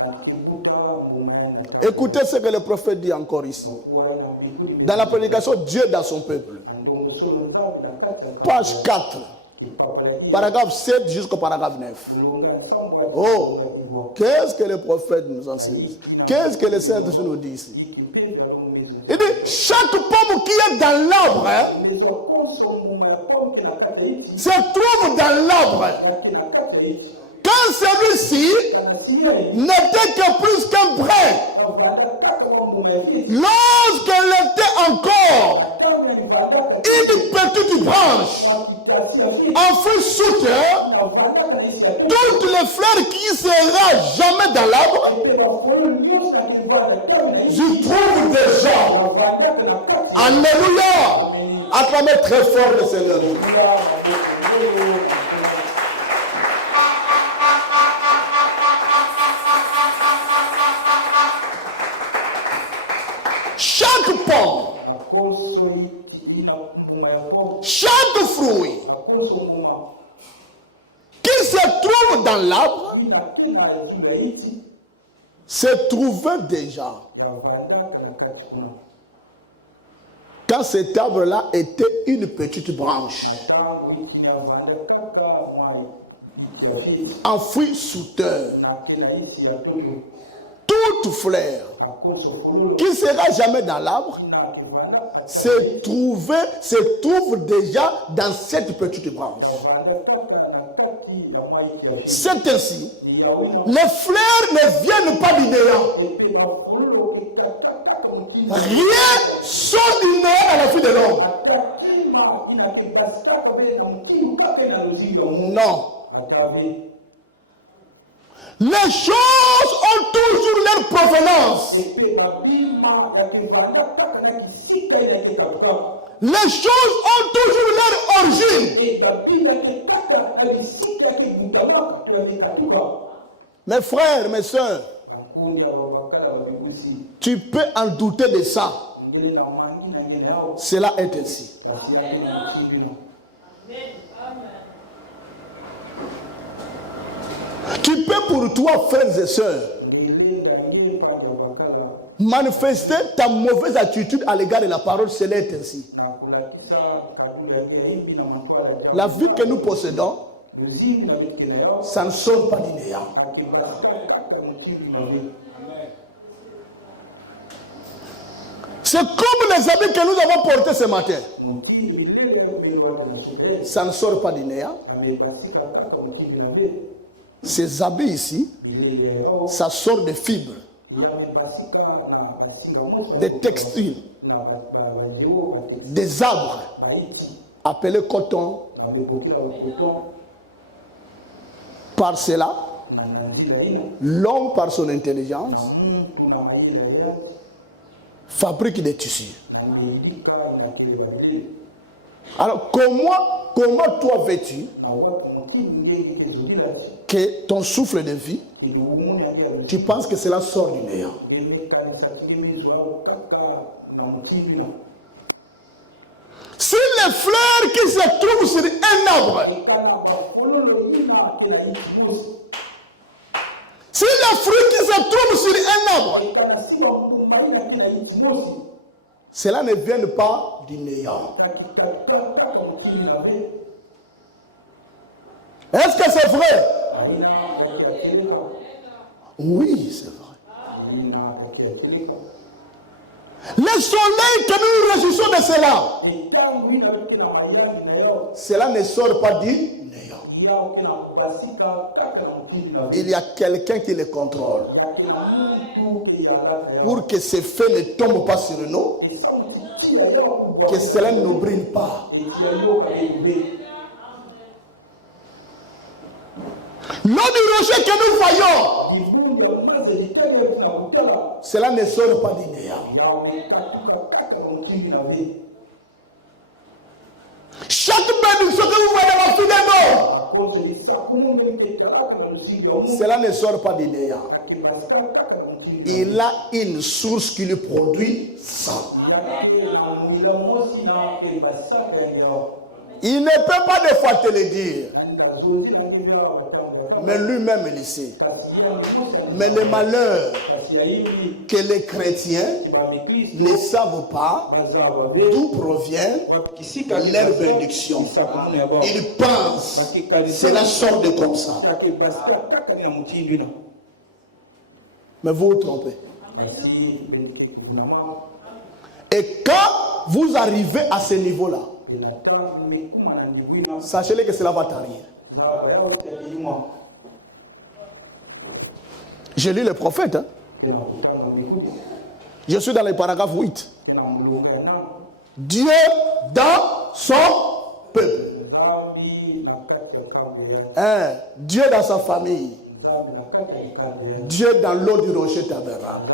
Écoutez ce que le prophète dit encore ici. Dans la prédication, Dieu dans son peuple. Page 4. Paragraphe 7 jusqu'au paragraphe 9. Oh, qu'est-ce que le prophète nous enseigne? Qu'est-ce que le Saint nous dit ici? Il dit, chaque pomme qui est dans l'arbre, se trouve dans l'arbre. Quand celui-ci n'était que plus qu'un brin, lorsqu'elle était encore une petite branche, en fruit souterrain, toutes les fleurs qui ne seront jamais dans l'arbre, je trouve déjà. Alléluia. Acclamez très fort le Seigneur. Chaque pomme, chaque fruit qui se trouve dans l'arbre se trouvait déjà quand cet arbre-là était une petite branche en fruit souterrain. Toute fleur qui ne sera jamais dans l'arbre se trouve déjà dans cette petite branche. C'est ainsi. Les fleurs ne viennent pas du néant. Rien sort du néant à la vie de l'homme. Non. Les choses ont toujours leur provenance. Les choses ont toujours leur origine. Mes frères, mes soeurs, tu peux en douter de ça. Cela est ainsi. Tu peux pour toi, frères et sœurs, manifester ta mauvaise attitude à l'égard de la parole, cela est ainsi. La vie que nous possédons, ça ne sort pas du néant. C'est comme les habits que nous avons portés ce matin. Ça ne sort pas du néant. Ces habits ici, ça sort des fibres, des textiles, des arbres appelés coton. Par cela, l'homme, par son intelligence, fabrique des tissus. Alors, comment toi veux-tu que ton souffle de vie, tu penses que cela sort du néant? Si les fleurs qui se trouvent sur un arbre, si les fruits qui se trouvent sur un arbre, cela ne vient pas du néant. Est-ce que c'est vrai? Oui, c'est vrai. Le soleil que nous réjouissons de cela, cela ne sort pas du néant. Il y a quelqu'un qui le contrôle. Pour que ces feux ne tombent pas sur nous, que cela ne nous brille pas. L'eau du rocher que nous voyons, cela ne sort pas du néant. Chaque bénédiction que vous voyez dans la vie d'un homme, cela ne sort pas du néant. Il a une source qui lui produit ça. Il ne peut pas des fois te le dire. Mais lui-même il sait. Mais le malheur que les chrétiens ne savent pas d'où provient leur bénédiction. Ils pensent que cela sort de comme ça. Mais vous vous trompez. Et quand vous arrivez à ce niveau-là, sachez que cela va t'arriver. Je lis le prophète. Hein? Je suis dans le paragraphe 8. Dieu dans son peuple. Dieu dans sa famille. Dieu dans l'eau du rocher tabernacle.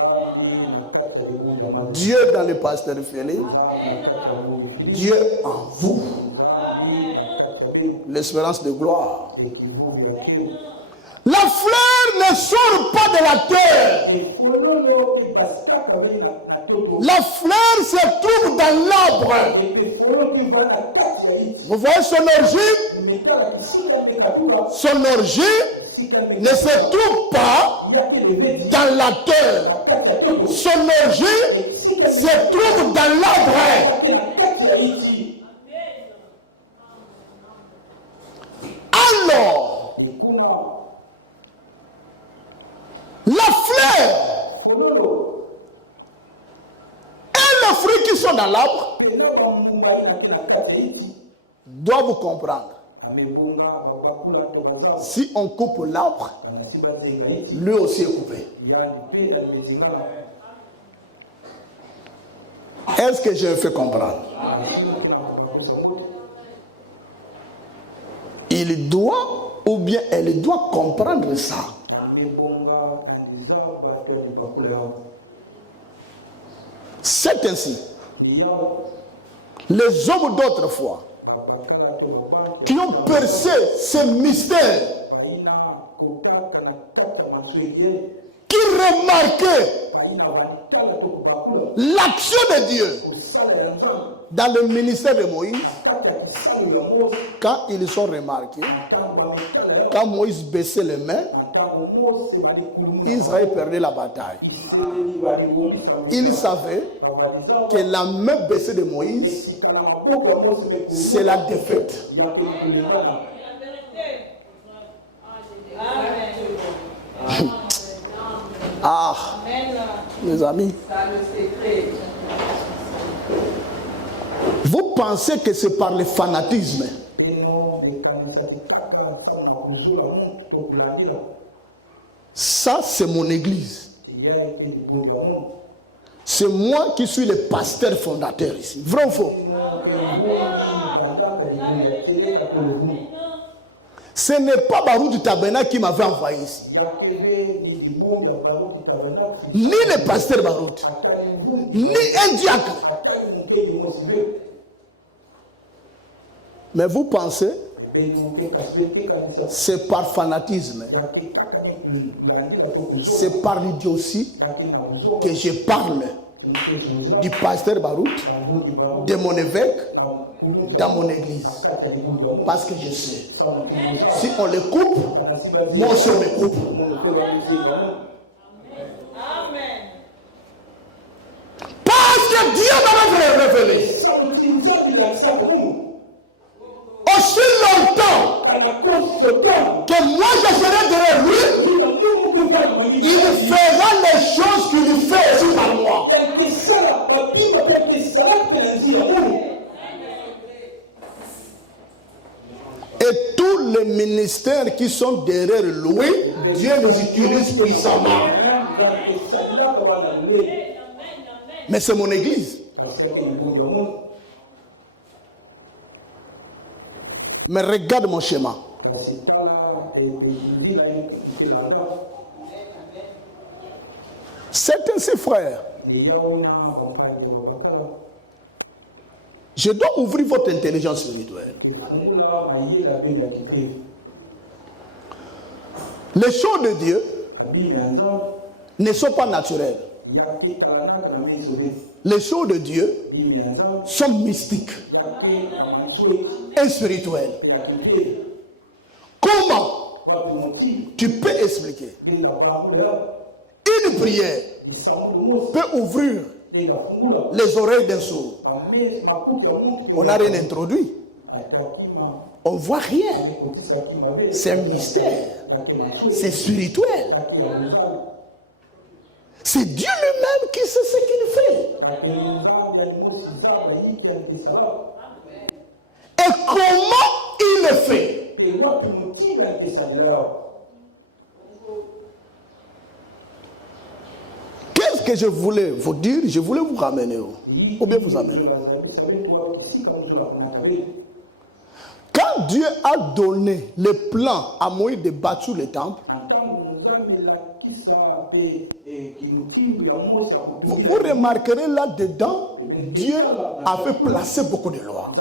Dieu dans le pasteur Félix. Dieu en vous. L'espérance de gloire. La fleur ne sort pas de la terre. La fleur se trouve dans l'arbre. Vous voyez son origine? Son origine ne se trouve pas dans la terre. Son origine se trouve dans l'arbre. Alors, la fleur et les fruits qui sont dans l'arbre doivent vous comprendre. Si on coupe l'arbre, lui aussi est coupé. Est-ce que je fais comprendre? Il doit ou bien elle doit comprendre ça. C'est ainsi. Les hommes d'autrefois qui ont percé ce mystère, qui remarquaient l'action de Dieu dans le ministère de Moïse, quand ils sont remarqués, quand Moïse baissait les mains, Israël perdait la bataille. Ils savaient que la main baissée de Moïse, c'est la défaite. Ah, mes amis, vous pensez que c'est par le fanatisme? Ça, c'est mon église. C'est moi qui suis le pasteur fondateur ici. Vrai ou faux? Ce n'est pas Baruch du Tabernacle qui m'avait envoyé ici. Ni le pasteur Baruch, ni un diacre. Mais vous pensez, c'est par fanatisme, c'est par l'idiotie que je parle du pasteur Baruch, de mon évêque, dans mon église. Parce que je sais, si on le coupe, moi aussi on le coupe. Parce que Dieu m'avait révélé. Aussi longtemps que moi je serai derrière lui, il fera les choses qu'il fait aussi par moi. Et tous les ministères qui sont derrière lui, Dieu les utilise puissamment. Mais c'est mon église. Mais regarde mon schéma. C'est ainsi, frère. Je dois ouvrir votre intelligence spirituelle. Les choses de Dieu ne sont pas naturelles. Les choses de Dieu sont mystiques et spirituelles. Comment tu peux expliquer? Une prière peut ouvrir les oreilles d'un sourd. On n'a rien introduit. On ne voit rien. C'est un mystère. C'est spirituel. C'est Dieu lui-même qui sait ce qu'il fait. Et comment il le fait. Qu'est-ce que je voulais vous dire? Je voulais vous ramener ou bien vous amener. Quand Dieu a donné le plan à Moïse de bâtir le temple, vous remarquerez là-dedans, Dieu avait placé beaucoup de lois.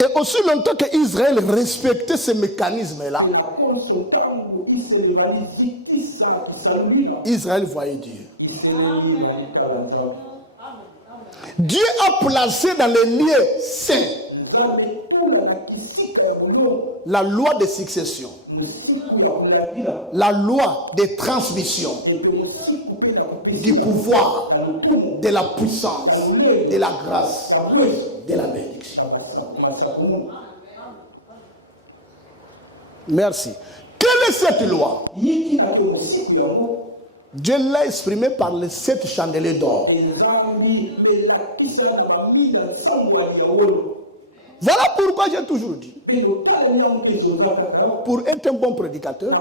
Et aussi longtemps que Israël respectait ce mécanisme-là, Israël voyait Dieu. Dieu a placé dans les lieux saints la loi de succession, la loi de transmission, du pouvoir, de la puissance, de la grâce, de la bénédiction. Merci. Quelle est cette loi? Dieu l'a exprimé par les 7 chandeliers d'or. Voilà pourquoi j'ai toujours dit, pour être un bon prédicateur,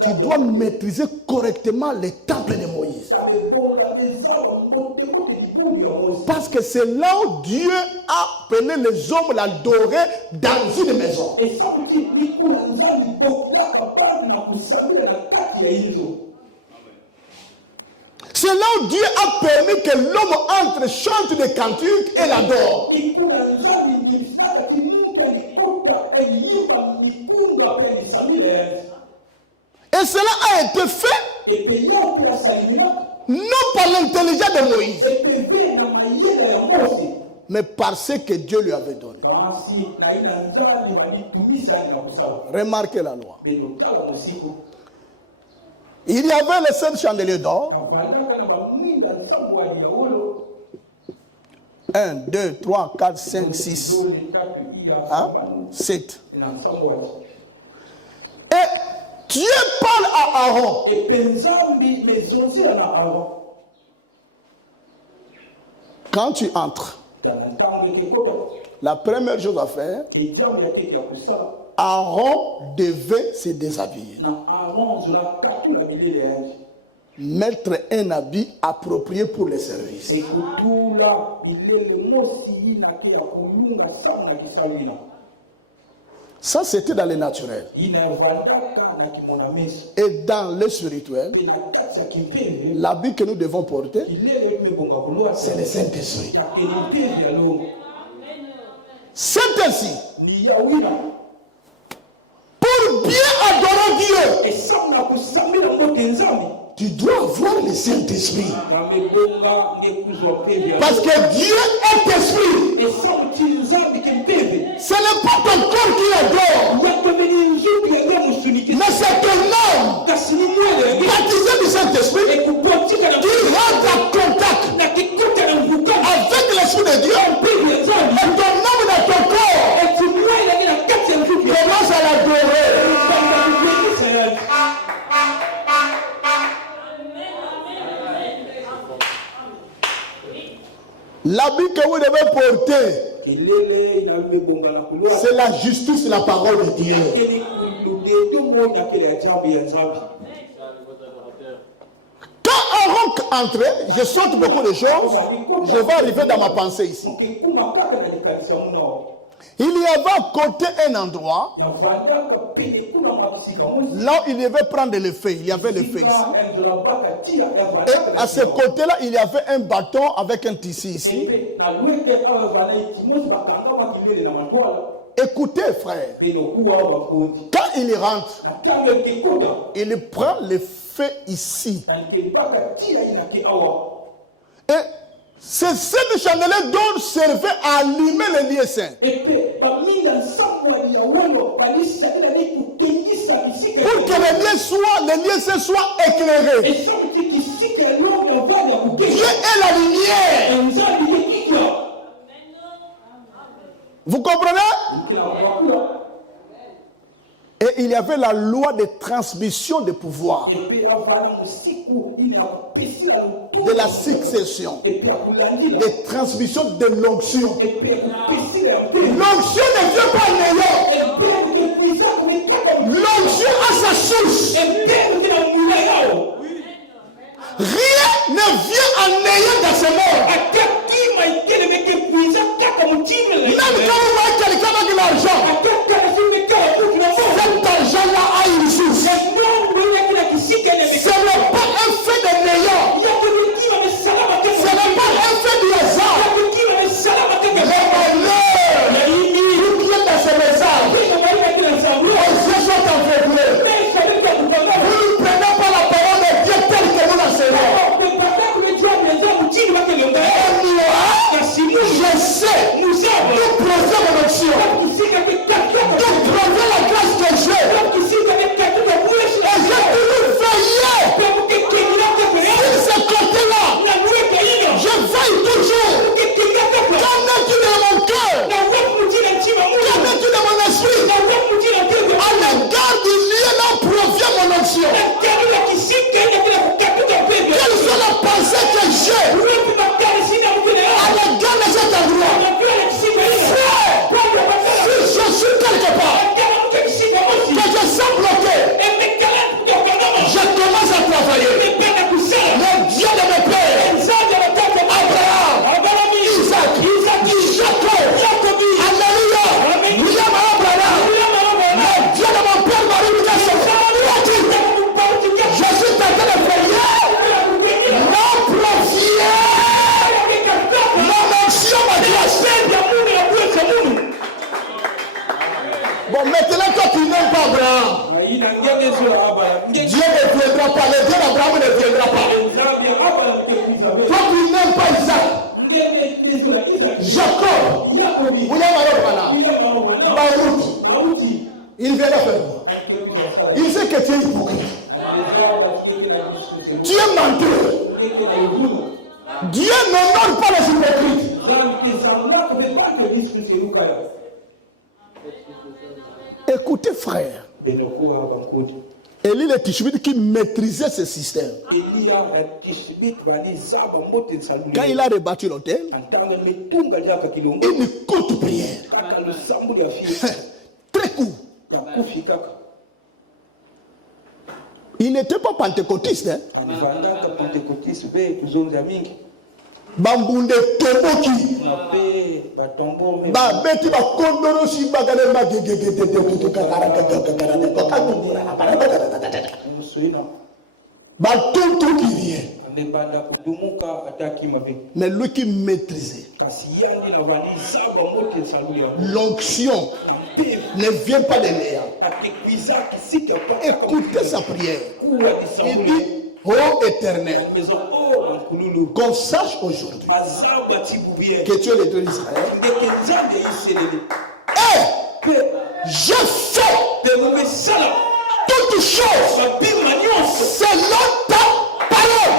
tu dois maîtriser correctement les temples de Moïse. Parce que c'est là où Dieu a appelé les hommes l'adorer dans une maison. C'est là où Dieu a permis que l'homme entre, chante des cantiques et l'adore. Et cela a été fait non par l'intelligence de Moïse, mais par ce que Dieu lui avait donné. Remarquez la loi. Il y avait les 7 chandeliers d'or. 1, 2, 3, 4, 5, 6, 7. Et Dieu parle à Aaron. Quand tu entres, la première chose à faire, Aaron devait se déshabiller. Mettre un habit approprié pour le service. Ça, c'était dans le naturel. Et dans le spirituel, l'habit que nous devons porter, c'est le Saint-Esprit. Saint-Esprit, pour bien adorer Dieu, tu dois avoir le Saint-Esprit. Parce que Dieu est esprit. Ce n'est pas ton corps qui adore, mais c'est ton âme baptisé du Saint-Esprit qui rentre en contact avec l'Esprit de Dieu. Et ton âme dans ton corps commence à l'adorer. L'habit que vous devez porter, c'est la justice, la parole de Dieu. Quand Aaron entrait, je saute beaucoup de choses, je vais arriver dans ma pensée ici. Il y avait à côté un endroit, là où il devait prendre le feu, il y avait le feu ici. Et à ce côté-là, il y avait un bâton avec un tissu ici. Écoutez, frère, quand il rentre, il prend le feu ici. Et ces 7 chandeliers d'or servaient à allumer les lieux saints. Pour que les lieux saints soient éclairés. Dieu est la lumière. Vous comprenez? Et il y avait la loi de transmission de pouvoir, de la succession, de transmission de l'onction. L'onction ne vient pas en ayant. L'onction a sa source. Rien ne vient en ayant dans ce monde. Même quand vous voyez quelqu'un avec de l'argent, cet argent-là a une source. Ce n'est pas un fait de néant. Ce n'est pas un fait du hasard. Le malheur qui est dans ce message, on se sont enveloppés. Vous ne prenez pas la parole de Dieu telle que nous l'enseignons. Je sais d'où provient mon onction, d'où provient la grâce de Dieu. Et j'ai toujours veillé sur ce côté-là. Je veille toujours. Qu'en est-il de mon cœur? Qu'en est-il de mon esprit? À l'égard du lieu là provient mon onction. Quelle soit la pensée que j'ai à l'égard de cet endroit? Frère, si je suis quelque part, que je sens bloqué, je commence à travailler. Le Dieu de mes pères, Abraham, Isaac, Jacob, Alléluia, William Abraham, le Dieu de mon père Marie, je suis tenté de prier. Non profiter. Bon, maintenant, toi qui n'aimes pas Abraham, Dieu ne viendra pas. Le Dieu d'Abraham ne viendra pas. Toi qui n'aimes pas Isaac, Jacob, William Abraham, Baruch, il viendra faire quoi? Il sait que tu es hypocrite. Tu es menteur. Dieu n'honore pas les hypocrites. Écoutez, frère. Élie le Tishbite qui maîtrisait ce système. Quand il a rebattu l'autel, une courte prière. Très court. Il n'était pas pentecôtiste. Hein? Bambunde toboki ba beti ba kondoro si bagale ba ba tout qui vient. Mais lui qui maîtrisait l'onction ne vient pas de néant. Écoutez sa prière. Il dit: ô Éternel, qu'on sache aujourd'hui que tu es le Dieu d'Israël. Et je fais toutes choses selon ta parole.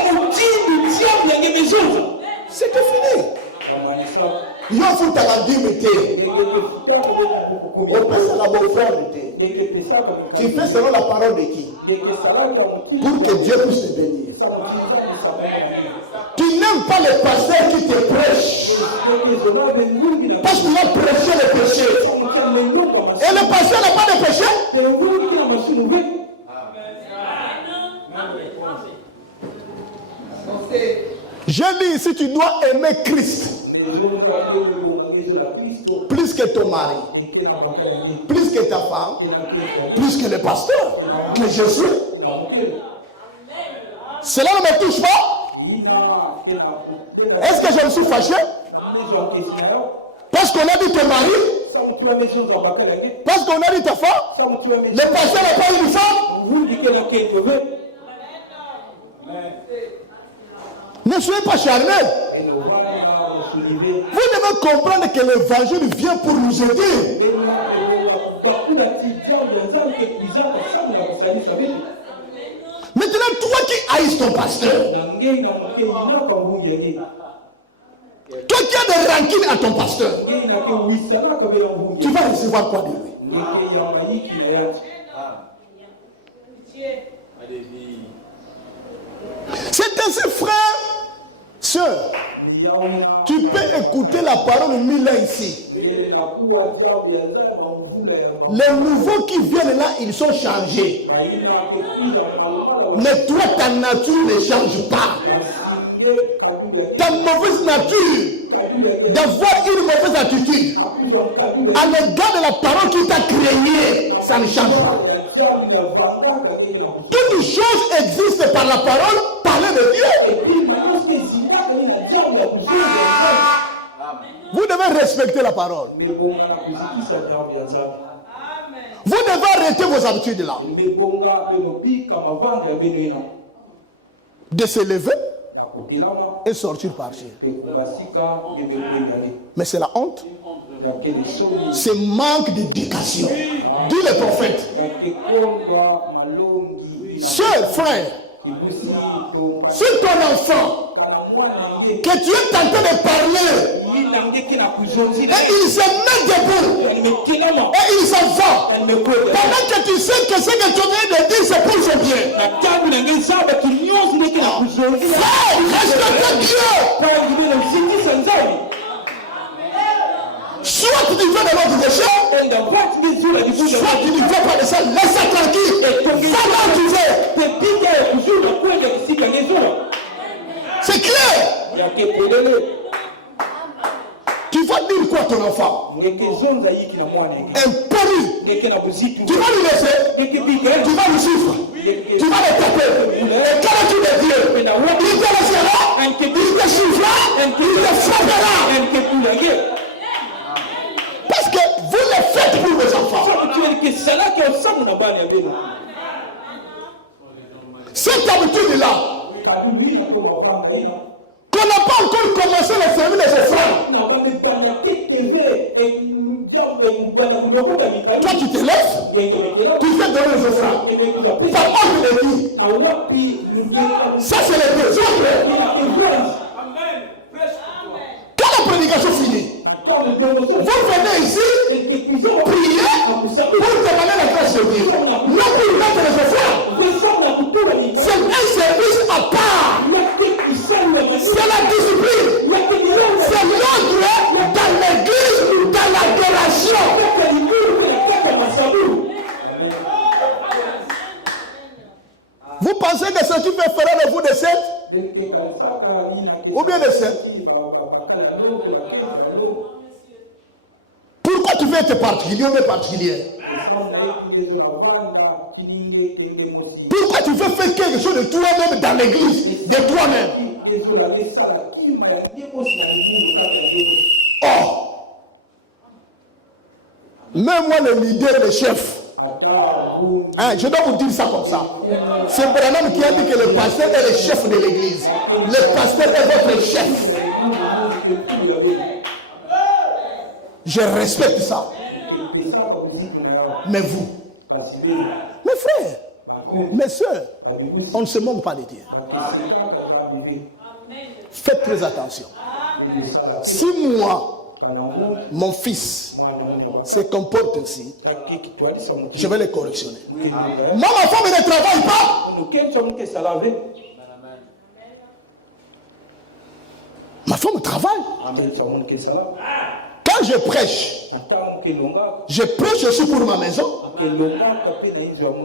C'était fini. Il faut ta limité. On passe à la bonne frère. Tu fais selon la parole de qui? Pour que Dieu puisse te bénir. Tu n'aimes pas les pasteurs qui te prêchent parce qu'il a prêché le péché. Et le pasteur n'a pas de péché. Je dis ici, tu dois aimer Christ plus que ton mari, plus que ta femme, plus que le pasteur, que Jésus. Cela ne me touche pas. Est-ce que je me suis fâché? Parce qu'on a dit ton mari, parce qu'on a dit ta femme, le pasteur n'a pas eu une femme. Ne soyez pas charnel. Vous devez comprendre que l'évangile vient pour nous aider. Maintenant, toi qui haïs ton pasteur, toi qui as des rancunes à ton pasteur, tu vas recevoir quoi de lui? C'est ainsi, frère, sœur. Tu peux écouter la parole 1000 ans ici. Les nouveaux qui viennent là, ils sont changés. Mais toi, ta nature ne change pas. Ta mauvaise nature d'avoir une mauvaise attitude à l'égard de la parole qui t'a créé, ça ne change pas. Toutes choses existent par la parole, parler de Dieu. Vous devez respecter la parole. Vous devez arrêter vos habitudes là. De se lever et sortir partir. Mais c'est la honte. C'est manque d'éducation. Dit le prophète. Sœur, frère, si ton enfant que tu es tenté de parler et il se met debout et il s'en va pendant que tu sais que ce que tu viens de dire c'est pour son bien. Frère, respecte Dieu. Soit tu ne veux de l'autre péché, soit tu ne veux pas de ça, laisse-la tranquille. Va là où tu veux. C'est clair. Tu vas dire quoi à ton enfant? Impoli. Tu vas lui laisser. Tu vas lui suivre. Tu vas le taper. Et quand tu le Dieu, il te laissera, il te suivra, il te frappera. Parce que vous le faites pour vos enfants. Cette habitude-là, qu'on n'a pas encore commencé le service de ses frères. Toi, tu te lèves, tu fais donner les offrandes. Par ordre de Dieu. Ça, c'est le besoin. Quand la prédication finit, vous venez ici prier pour demander la grâce de Dieu. Non pour mettre les offrandes. C'est un service à part. C'est la discipline. C'est l'ordre dans l'église, dans l'adoration. Vous pensez que ce qui fait fera de vous des sept? Ou bien des sept? Pourquoi tu veux être particulier ou bien particulière? Pourquoi tu veux faire quelque chose de toi-même dans l'église, de toi-même? Oh! Même moi, le leader, le chef, je dois vous dire ça comme ça. C'est Branham qui a dit que le pasteur est le chef de l'église. Le pasteur est votre chef. Je respecte ça. Mais vous, mes frères, mes soeurs, on ne se moque pas de Dieu. Faites très attention. Si moi, mon fils se comporte ainsi, je vais le correctionner. Moi, ma femme ne travaille pas. Ma femme travaille. Quand je prêche aussi pour ma maison.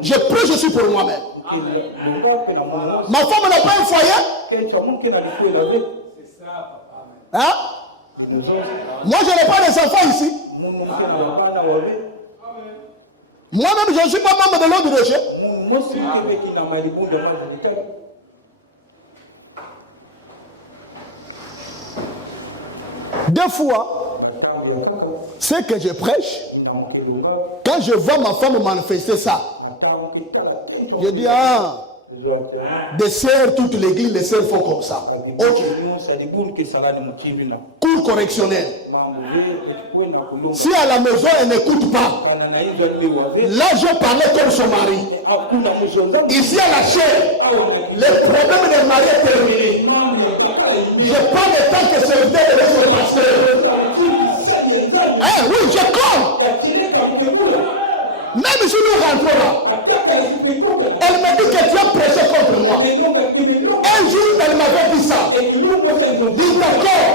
Je prêche aussi pour moi-même. Ma femme n'a pas un foyer. Hein? Moi, je n'ai pas des enfants ici. Moi-même, je ne suis pas membre de l'ordre de Dieu. Des fois, ce que je prêche, quand je vois ma femme manifester ça, je dis, des sœurs, toute l'église, les sœurs font comme ça. Ok. Cours correctionnel. Si à la maison, elle n'écoute pas, là, je parlais comme son mari. Ici, à la chair, le problème des maris est terminé. Je prends le temps que serviteur de son pasteur. Oui, je compte. Même si nous rentrons là, Dis d'accord.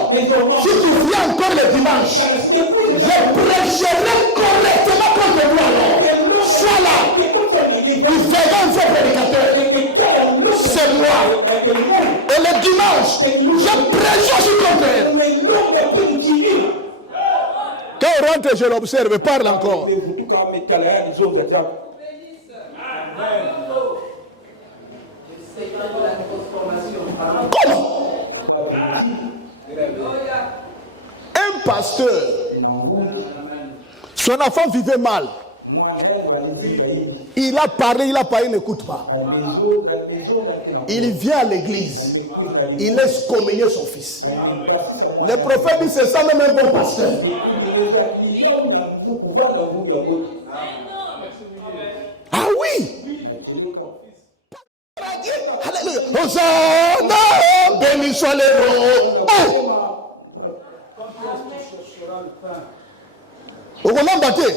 Si tu viens encore le dimanche, je prêcherai correctement contre toi alors. Sois là. Nous verrons un faux prédicateur. C'est moi. Et le dimanche, je prêche aussi contre elle. Quand on rentre, je l'observe, parle encore. Comment? Un pasteur, son enfant vivait mal. Il a parlé, il n'écoute pas. Il vient à l'église. Il laisse communier son fils. Le prophète dit, c'est ça même un bon pasteur. Ah oui. Alléluia. Hosanna, béni soit le roi. On va battre.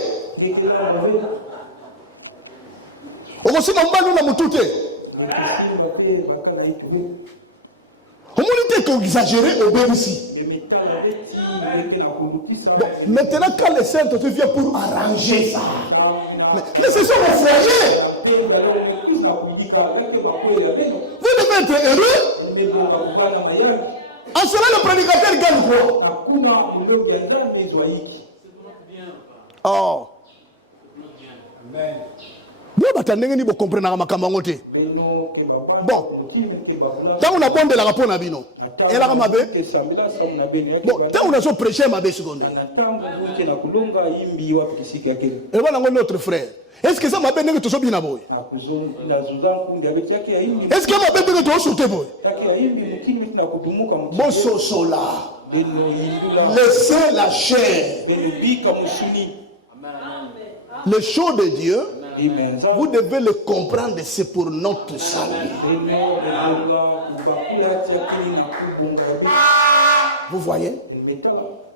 On va se mettre dans tout. On va exagérer au ici. Bon, maintenant, quand les saints te viennent pour arranger ça, mais c'est ça mon foyer. Vous devez être heureux. En cela, le prédicateur gagne quoi? Oh. Bon, tant on a bon de la rapport nabino. Et la ramabe. Bon, tant on a so prêché ma seconde. Et voilà notre frère. Est-ce que ça m'a bien que tu sois bien boy? Est-ce que m'a bien que tu sois sauté boy? Bon so là. Laissez la chair. Le show de Dieu, vous devez le comprendre, c'est pour notre salut. Vous voyez?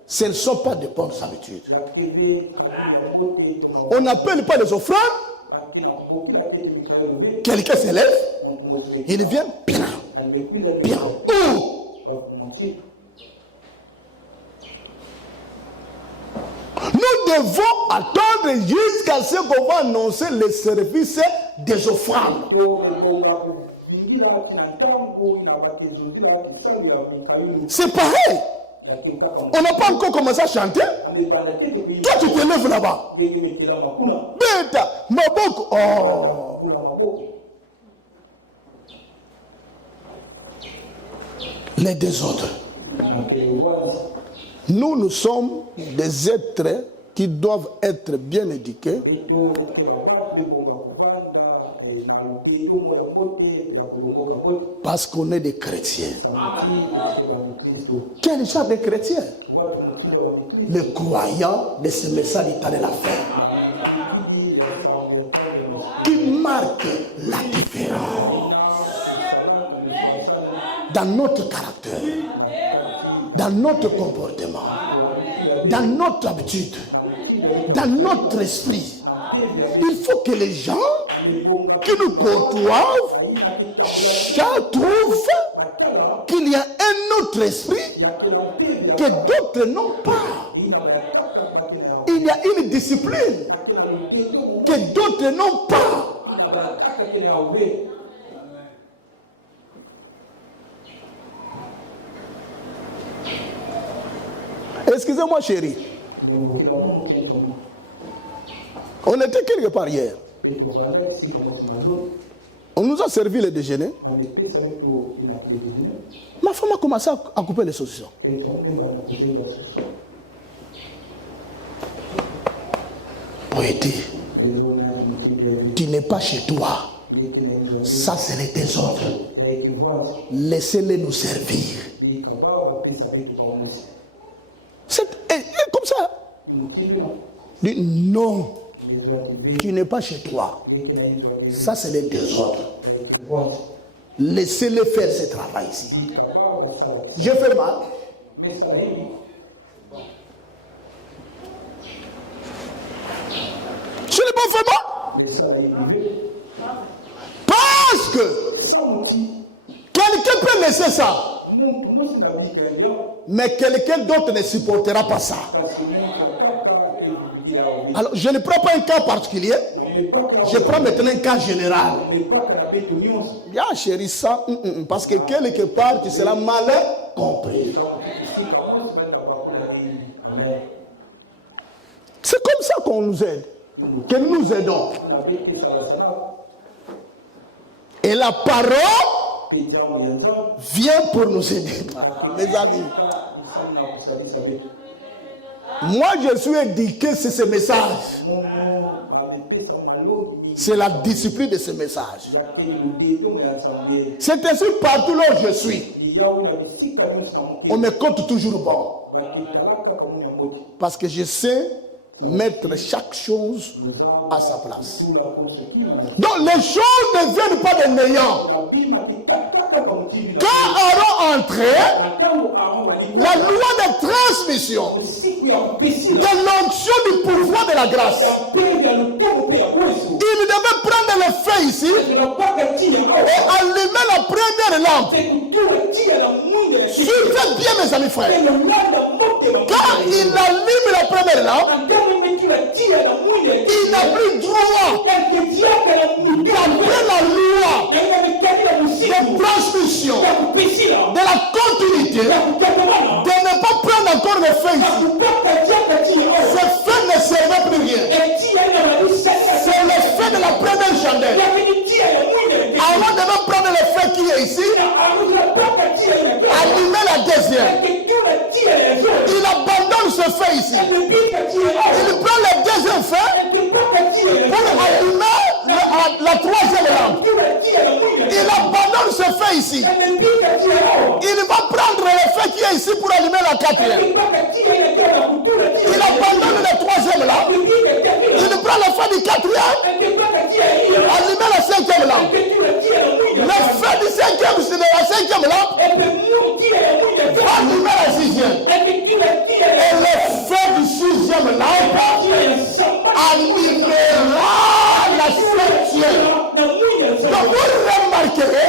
Ce ne sont pas de bonnes habitudes. On n'appelle pas les offrandes. Quelqu'un s'élève, il vient bien. Bien. Nous devons attendre jusqu'à ce qu'on va annoncer le service des offrandes. C'est pareil. On n'a pas encore commencé à chanter. Toi, tu te lèves là-bas. Bêta, Maboko. Oh. Les deux autres. Nous sommes des êtres qui doivent être bien éduqués. Parce qu'on est des chrétiens. Quel genre de chrétiens? Les croyants de ce message de la fin. Qui marque la différence dans notre caractère, dans notre comportement, dans notre habitude, dans notre esprit. Il faut que les gens qui nous côtoient trouvent qu'il y a un autre esprit que d'autres n'ont pas. Il y a une discipline que d'autres n'ont pas. Excusez-moi, chérie. On était quelque part hier. On nous a servi le déjeuner. Ma femme a commencé à couper les saucissons. Poété, tu n'es pas chez toi. Ça, c'est les tes autres. Laissez-les nous servir. C'est comme ça. Dis non. Tu n'es pas chez toi. Ça, c'est les deux autres. Laissez-les faire ce travail ici. J'ai fait mal. Je n'ai pas fait mal. Parce que quelqu'un peut laisser ça. Mais quelqu'un d'autre ne supportera pas ça. Alors, je ne prends pas un cas particulier. Je prends maintenant un cas général. Bien, chérie, ça, parce que quelque part, tu seras mal compris. C'est comme ça qu'on nous aide, que nous nous aidons. Et la parole vient pour nous aider. Mes amis, moi je suis éduqué sur ce message. C'est la discipline de ce message. C'est ainsi partout là où je suis. On me compte toujours bon. Parce que je sais mettre chaque chose à sa place. Donc les choses ne viennent pas de néant. Quand Aaron entrait, la loi de transmission, de l'onction du pouvoir de la grâce, il devait prendre le feu ici et allumer la première lampe. Suivez bien mes amis frères. Quand il allume la première lampe, il n'a plus droit d'après la loi de transmission, de la continuité, de ne pas prendre encore le feu ici. Ce feu ne servait plus rien. C'est le feu de la première chandelle. Avant de prendre le feu qui est ici, allumer la deuxième. Il abandonne ce feu ici. Il prend le deuxième feu pour allumer la troisième lampe. Il abandonne ce feu ici. Il va prendre le feu qui est ici pour allumer la quatrième. Il abandonne la troisième lampe. Il prend le feu du quatrième, allumer la cinquième lampe. Le feu du cinquième, c'est de la cinquième lampe, va allumer la sixième. Et le feu du sixième lampe allumera la septième. Donc vous remarquerez,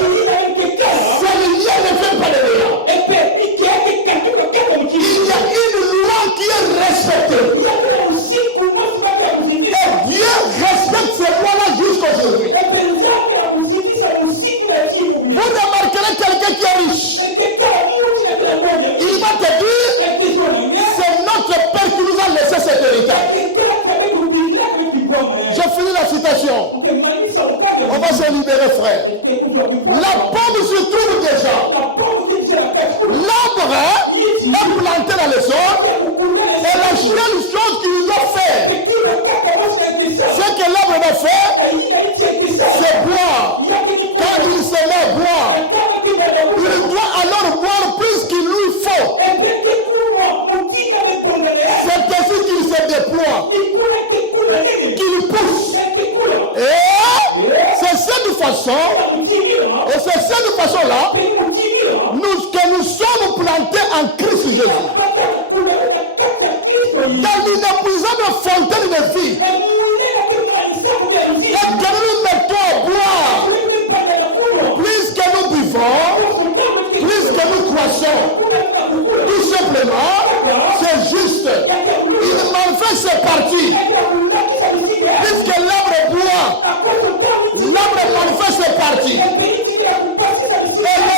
ce lien ne fait pas de néant. Il y a une loi qui est respectée. Et Dieu respecte ces lois-là jusqu'aujourd'hui. Vous remarquerez quelqu'un qui est riche. Il va te dire, c'est notre Père qui nous a laissé cet héritage. Je finis la citation. On va se libérer, frère. La pomme se trouve déjà. L'arbre est planté dans le sol. Et la seule chose qu'ils nous ont fait, c'est que l'arbre va faire, c'est boire. Quand il se met à boire, il doit alors boire plus qu'il lui faut. C'est ainsi qu'il se déploie, qu'il pousse. Et c'est cette façon, et c'est cette façon-là que nous sommes plantés en Christ Jésus. Dans l'inépuisable fontaine de vie. Et que nous mettons à boire. Plus que nous buvons, plus que nous croissons. Tout simplement, c'est juste. Il m'en fait ses parties. Puisque l'arbre boit, l'arbre m'en fait ses parties. Et le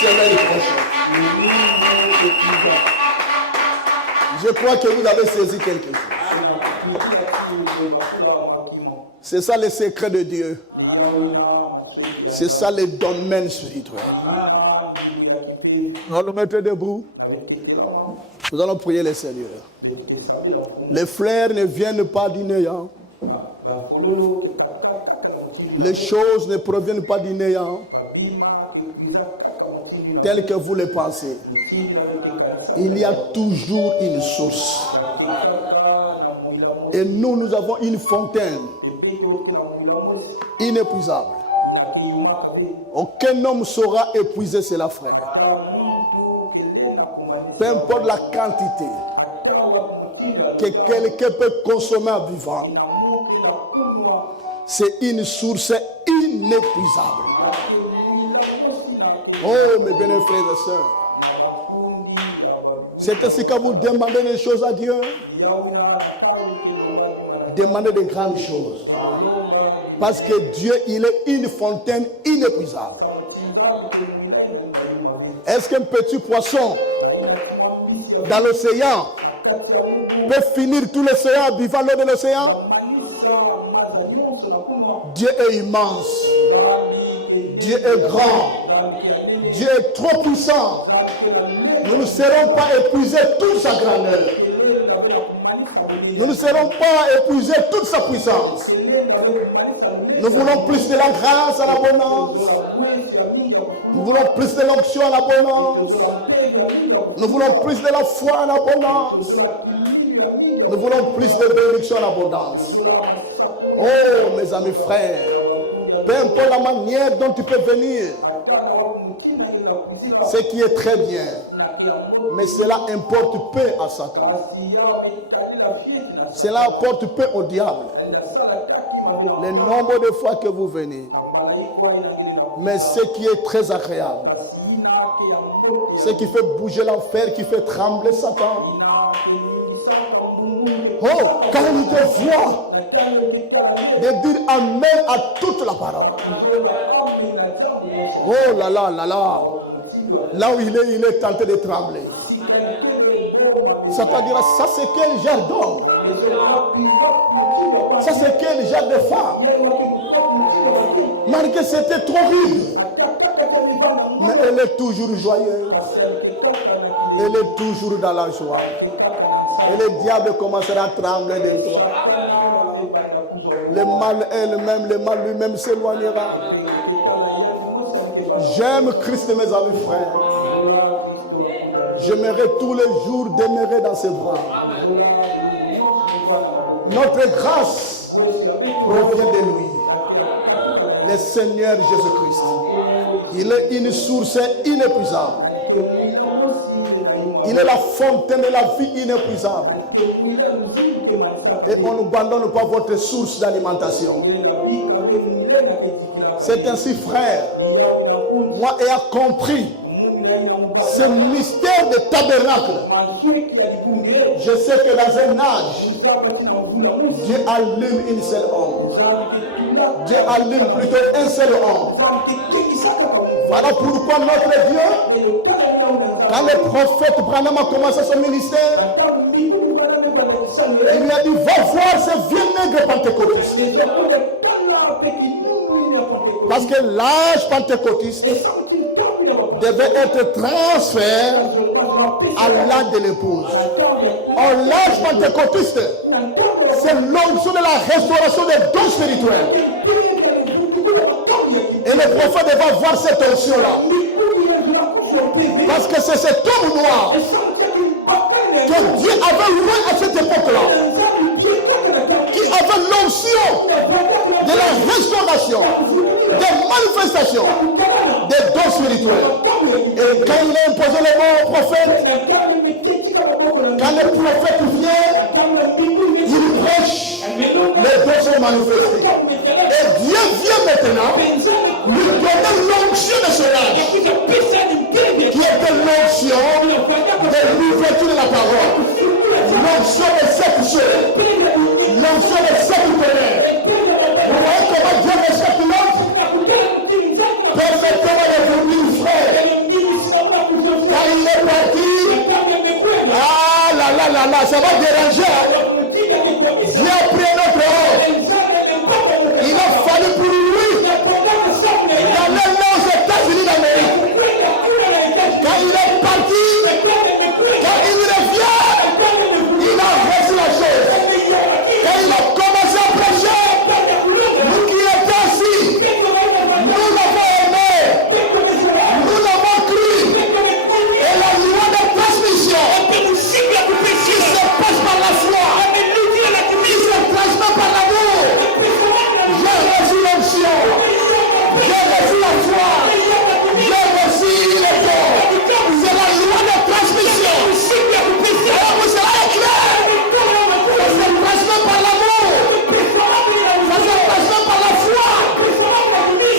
semaine prochaine. Je crois que vous avez saisi quelque chose. C'est ça le secret de Dieu. C'est ça le domaine spirituel. On va nous mettre debout. Nous allons prier le Seigneur. Les fleurs ne viennent pas du néant. Les choses ne proviennent pas du néant telles que vous les pensez. Il y a toujours une source. Et nous avons une fontaine inépuisable. Aucun homme saura épuiser cela, frère. Peu importe la quantité que quelqu'un peut consommer en vivant, c'est une source inépuisable. Oh, mes bien frères et sœurs, c'est ainsi que vous demandez des choses à Dieu. Demandez de grandes choses. Parce que Dieu, il est une fontaine inépuisable. Est-ce qu'un petit poisson dans l'océan peut finir tout l'océan, vivant l'eau de l'océan? Dieu est immense. Dieu est grand. Dieu est trop puissant. Nous ne serons pas épuisés toute sa grandeur. Nous ne serons pas épuisés toute sa puissance. Nous voulons plus de la grâce à l'abondance. Nous voulons plus de l'onction à l'abondance. Nous voulons plus de la foi à l'abondance. Nous voulons plus de bénédiction à l'abondance. Oh, mes amis frères, peu importe la manière dont tu peux venir, ce qui est très bien, mais cela importe peu à Satan. Cela apporte peu au diable. Le nombre de fois que vous venez, mais ce qui est très agréable, ce qui fait bouger l'enfer, qui fait trembler Satan. Oh, quand il te voit, de dire amen à toute la parole. Oh là là là là. Là où il est tenté de trembler. Satan dira, ça c'est quel genre d'homme? Ça c'est quel genre de femme? Malgré que c'était trop vide. Mais elle est toujours joyeuse. Elle est toujours dans la joie. Et le diable commencera à trembler de toi. Le mal elle-même, le mal lui-même s'éloignera. J'aime Christ, mes amis frères. J'aimerais tous les jours demeurer dans ses bras. Notre grâce provient de lui, le Seigneur Jésus-Christ. Il est une source inépuisable. Il est la fontaine de la vie inépuisable. Et on ne abandonne pas votre source d'alimentation. C'est ainsi, frère, moi ayant compris ce mystère de tabernacle, je sais que dans un âge, Dieu allume une seule ombre. Dieu allume plutôt un seul homme. Voilà pourquoi notre Dieu, quand le prophète Branham a commencé son ministère, il lui a dit, va voir ce vieux nègre pentecôtiste. Parce que l'âge pentecôtiste devait être transféré à l'âge de l'épouse. Or, l'âge pentecôtiste, c'est l'onction de la restauration des dons spirituels. Et le prophète devait voir cette onction-là. Parce que c'est cet homme noir que Dieu avait loué à cette époque-là, qui avait l'onction de la restauration, des manifestations, des dons spirituels. Et quand il a imposé le mot au prophète, quand le prophète vient, il prêche, les dons sont manifestés. Et Dieu vient maintenant lui donner l'onction de son âge, qui était l'onction de l'ouverture de la parole, l'onction de cette chose, l'onction de cette colère. Vous voyez comment Dieu respecte l'autre? Permettez-moi de vous dire, frère, ça va déranger. Dieu a pris notre homme. Il a fallu pour lui d'aller aux États-Unis d'Amérique. Quand il est parti, quand il revient, il a reçu la chose. Quand il a commencé à prêcher, nous qui étions assis, nous l'avons aimé, nous l'avons cru. Et la loi de transmission qui se passe par la foi, qui se transmet par l'amour. J'ai reçu l'onction, j'ai reçu la foi, j'ai reçu le don. C'est la loi de transmission. Alors vous serez clair. Ça se transmet par l'amour. Ça se transmet par la foi.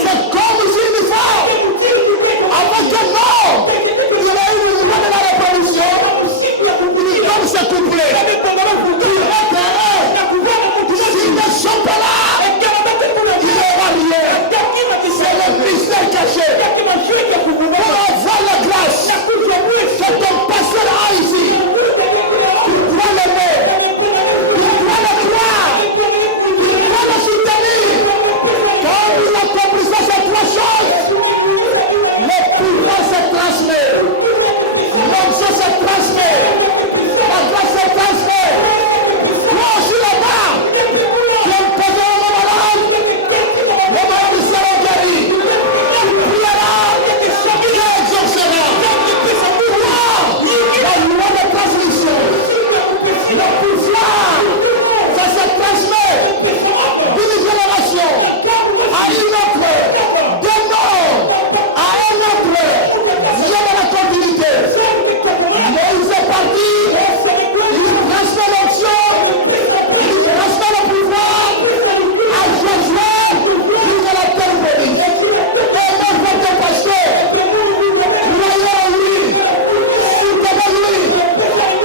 C'est comme si une femme avec un homme, il a eu une loi de la reproduction. Il doit se coupler. Il est terrain. S'ils ne sont pas là, il aura rien. C'est le mystère caché. Pour avoir la grâce que ton pasteur a ici, tu dois l'aimer, tu dois le croire, tu dois le soutenir. Quand il a compris ça, ces trois choses, le pouvoir se transmet, l'onction se transmet, la grâce se transmet. Toi aussi là-bas, tu es posé au malade, le malade sera guéri. Tu prieras, Dieu exaucera. La loi de transmission, le pouvoir, ça se transmet d'une génération à une autre, d'un homme à un autre. Dieu dans la continuité. Moïse est parti, il transmet l'onction, il transmet le pouvoir à Josué jusqu'à la terre bénie. Et mon votre pasteur, croyez en lui, soutenez-lui,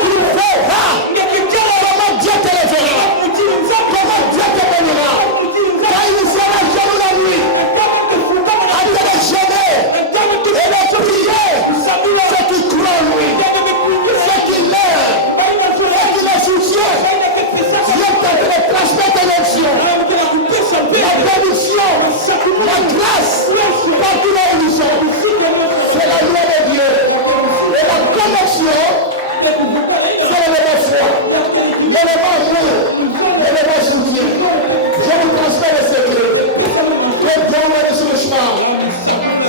il verra comment Dieu te lèvera, comment Dieu te bénira. Quand il sera genoux la nuit, à te le gêner et de prier, c'est qu'il croit en lui, c'est qu'il l'aime, c'est qu'il est soucieux. Dieu te transmettre l'onction, la bénédiction, la grâce, partout là où nous sommes. C'est la loi de Dieu. Et la connexion, c'est l'élément foi, l'élément amour, l'élément soutien. Je vous transmets le secret. Que Dieu vous aide sur le chemin.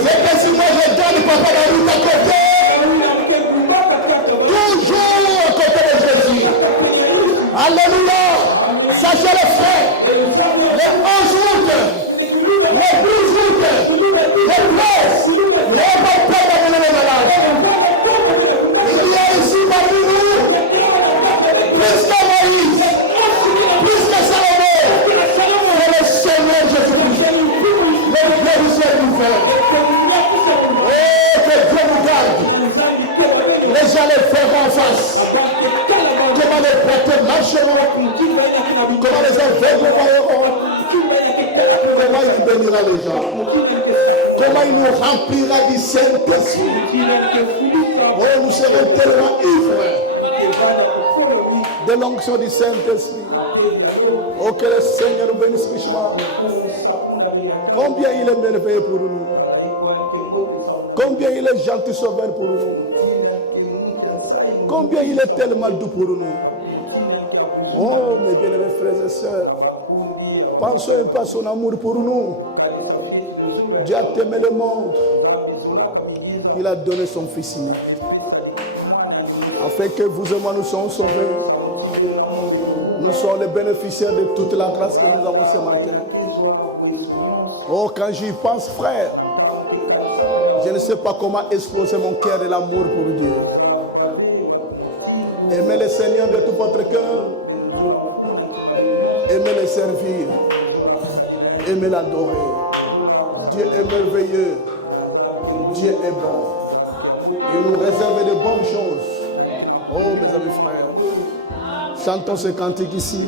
C'est que si moi je donne papa la route à côté, toujours à côté de Jésus. Alléluia. Sachez les frères, les 11 août, les 12 août, les 13, les papas d'amener les malades. Il y a ici parmi nous, plus que Moïse, plus que Salomon, c'est le Seigneur Jésus-Christ, le Dieu du ciel nous fait. Oh, que Dieu nous garde. Les gens les feront en face. Comment les prêtres marcheront, comment les aveugles voyeront, comment il bénira les gens, comment il nous remplira du Saint-Esprit. Oh, nous serons tellement ivres de l'onction du Saint-Esprit. Oh, que le Seigneur nous bénisse richement. Combien il est merveilleux pour nous. Combien il est gentil sauveur pour nous. Combien il est tellement doux pour nous. Oh, mes bien-aimés frères et sœurs, pensons un peu à son amour pour nous. Dieu a aimé le monde. Il a donné son Fils unique. Afin que vous et moi nous soyons sauvés. Nous sommes les bénéficiaires de toute la grâce que nous avons ce matin. Oh, quand j'y pense, frère, je ne sais pas comment exploser mon cœur de l'amour pour Dieu. Aimez le Seigneur de tout votre cœur. Aimez le servir. Aimez l'adorer. Dieu est merveilleux. Dieu est bon. Il nous réserve de bonnes choses. Oh, mes amis frères. Chantons ce cantique ici.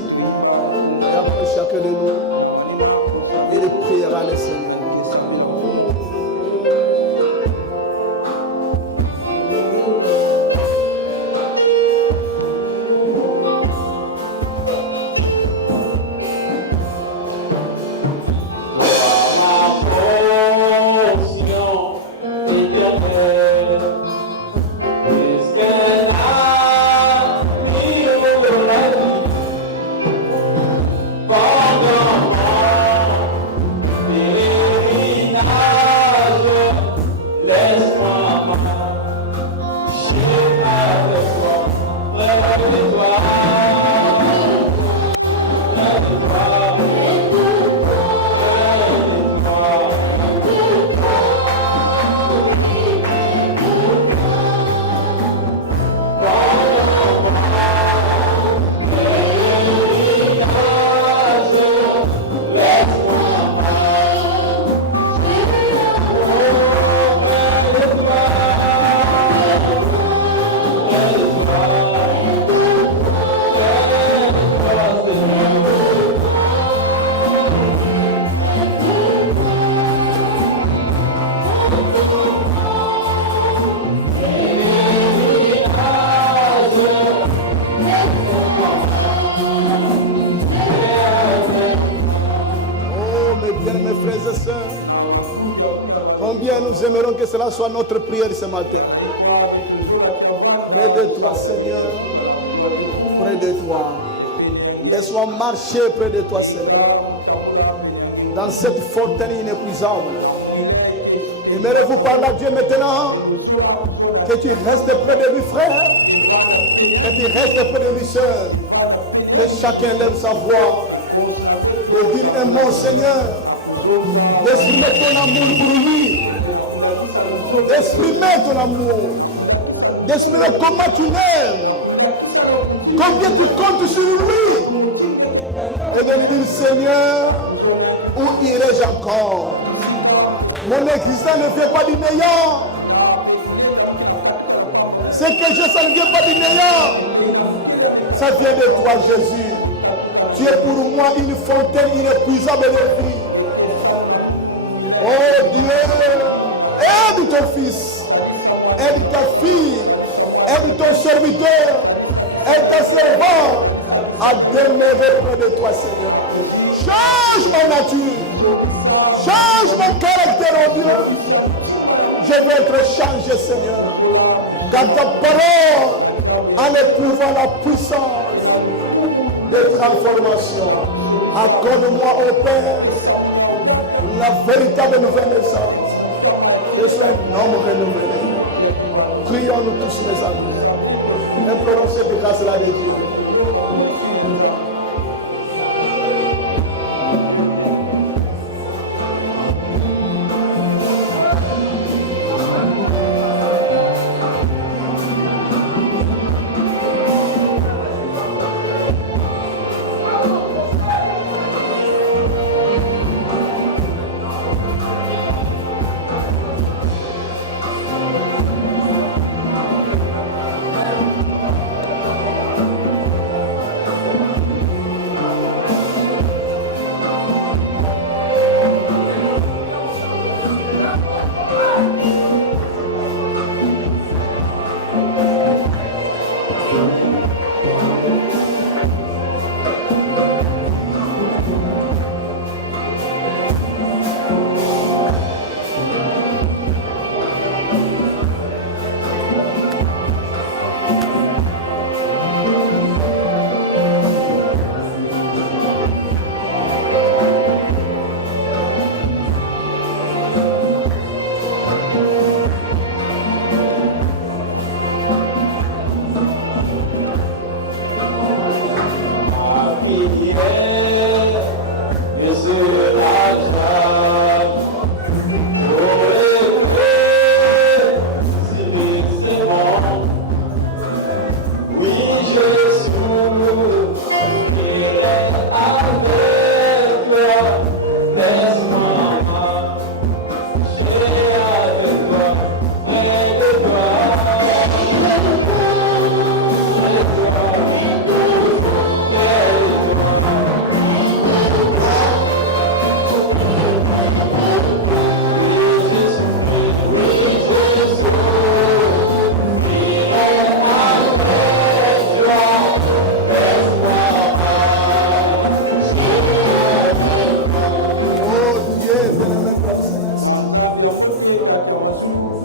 Et après chacun de nous, il priera le Seigneur. aimerons que cela soit notre prière ce matin. Près de toi, Seigneur. Près de toi. Laisse-moi marcher près de toi, Seigneur. Dans cette fontaine inépuisable. Aimeriez-vous parler à Dieu maintenant? Que tu restes près de lui, frère. Que tu restes près de lui, soeur. Que chacun lève sa voix. De dire un mot, Seigneur. D'exprimer ton amour pour lui. D'exprimer ton amour. D'exprimer comment tu l'aimes. Combien tu comptes sur lui. Et de lui dire, Seigneur, où irai-je encore? Mon existence ne vient pas du néant. Ce que je ça ne vient pas du néant. Ça vient de toi, Jésus. Tu es pour moi une fontaine inépuisable de vie. Oh Dieu, aide ton fils, aide ta fille, aide ton serviteur, aide ta servante à demeurer près de toi, Seigneur. Change ma nature, change mon caractère, oh Dieu. Je veux être changé, Seigneur. Car ta parole a le pouvoir, la puissance de transformation. Accorde-moi, oh Père, la véritable nouvelle naissance. Je suis un homme renouvelé. Prions-nous tous, mes amis. Implorons cette grâce-là de Dieu.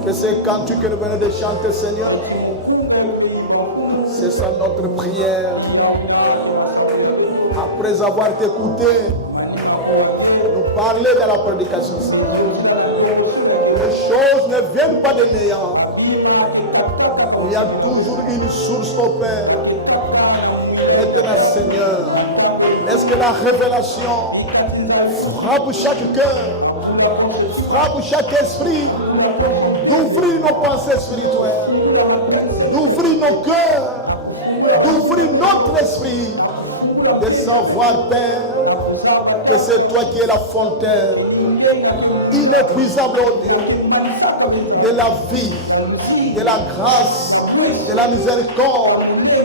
Que ces cantiques que nous venons de chanter, Seigneur, c'est ça notre prière. Après avoir écouté, nous parler de la prédication, Seigneur. Les choses ne viennent pas de néant. Il y a toujours une source au Père. Maintenant, Seigneur, est-ce que la révélation frappe chaque cœur, frappe chaque esprit, d'ouvrir nos pensées spirituelles, d'ouvrir nos cœurs, d'ouvrir notre esprit, de savoir, Père, que c'est toi qui es la fontaine inépuisable, oh Dieu, de la vie, de la grâce, de la miséricorde,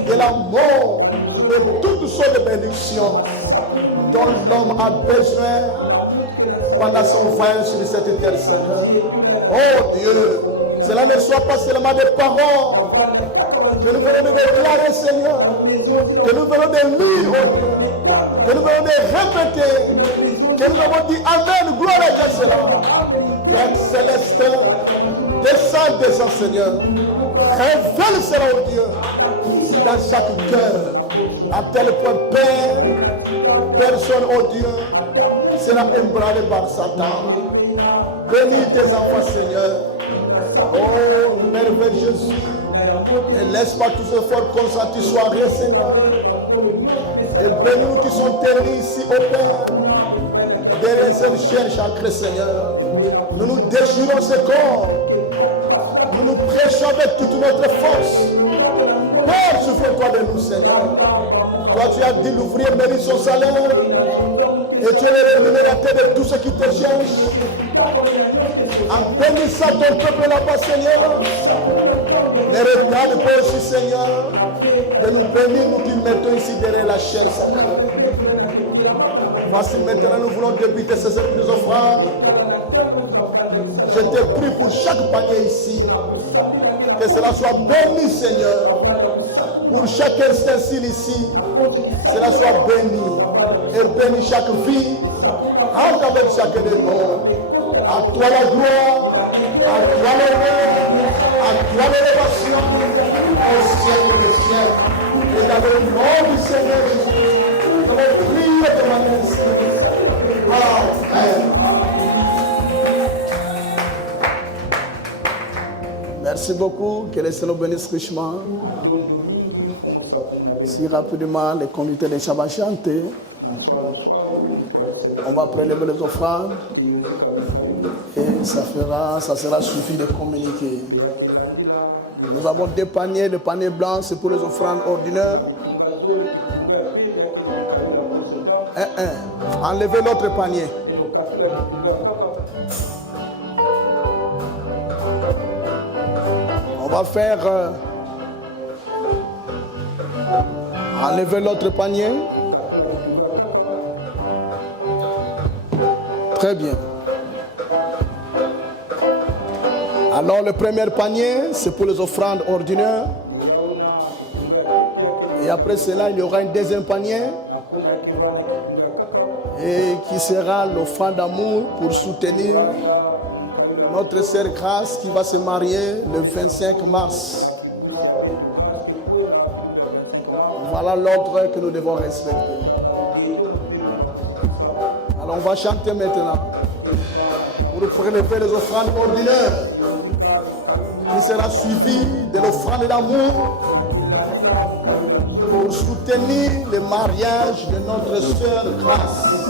de l'amour, de toutes sortes de bénédictions dont l'homme a besoin pendant son voyage sur cette terre, Seigneur. Oh Dieu, cela ne soit pas seulement des paroles que nous venons de déclarer, Seigneur, que nous venons de lire, oh Dieu, que nous venons de répéter, que nous avons dit Amen, gloire à Dieu, cela. Père céleste, descends, Seigneur. Révèle cela, oh Dieu, dans chaque cœur. À tel point, Père, personne, oh Dieu, sera ébranlé par Satan. Bénis tes enfants, Seigneur. Oh, merveille Jésus. Et laisse pas tous ces efforts consentis soient rien, Seigneur. Et bénis-nous qui sont ternis ici, au Père. Derrière cette chair sacrée, Seigneur. Nous nous déchirons ce corps. Nous nous prêchons avec toute notre force. Père, souviens-toi de nous, Seigneur. Toi, tu as dit l'ouvrier mérite son salaire. Et tu es le rémunérateur de tous ceux qui te cherchent. En bénissant ton peuple là-bas, Seigneur. Ne regarde pas aussi, Seigneur, de nous bénir, nous qui mettons ici derrière la chair sacrée. Voici maintenant, nous voulons débuter ces offrandes. Je te prie pour chaque panier ici. Que cela soit béni, Seigneur. Pour chaque ustensile ici, cela soit béni. Et bénis chaque vie. Entre avec chacun de nous. À toi la gloire. À toi l'honneur. À toi l'élévation. Au siècle des siècles. Et dans le nom du Seigneur Jésus, nous allons prier de manière ici. Amen. Merci beaucoup. Que le Seigneur bénisse richement. Si rapidement les conducteurs des Shabbat chanter, on va prélever les offrandes et ça sera suffit de communiquer. Nous avons deux paniers. Le panier blanc, c'est pour les offrandes ordinaires. Enlevez l'autre panier. On va faire enlever l'autre panier. Très bien. Alors le premier panier, c'est pour les offrandes ordinaires. Et après cela, il y aura un deuxième panier. Et qui sera l'offrande d'amour pour soutenir notre sœur Grâce qui va se marier le 25 mars. Voilà l'ordre que nous devons respecter. Alors on va chanter maintenant pour prélever les offrandes ordinaires qui sera suivi de l'offrande d'amour pour soutenir le mariage de notre sœur Grâce.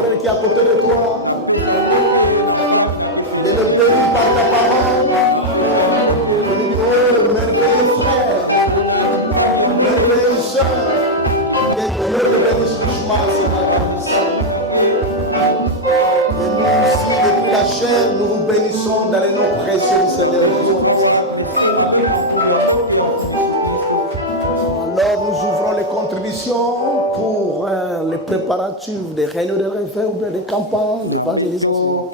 frère qui est à côté de toi, de le bénir par ta parole. Oh, merveilleux frère, merveilleuse sœur, que Dieu te bénisse richement ce matin ici. Et nous aussi, depuis la chair, nous vous bénissons dans les noms précieux du Seigneur Jésus-Christ. Alors nous ouvrons les contributions pour les préparatifs des réunions de réveil ou bien des campagnes d'évangélisation.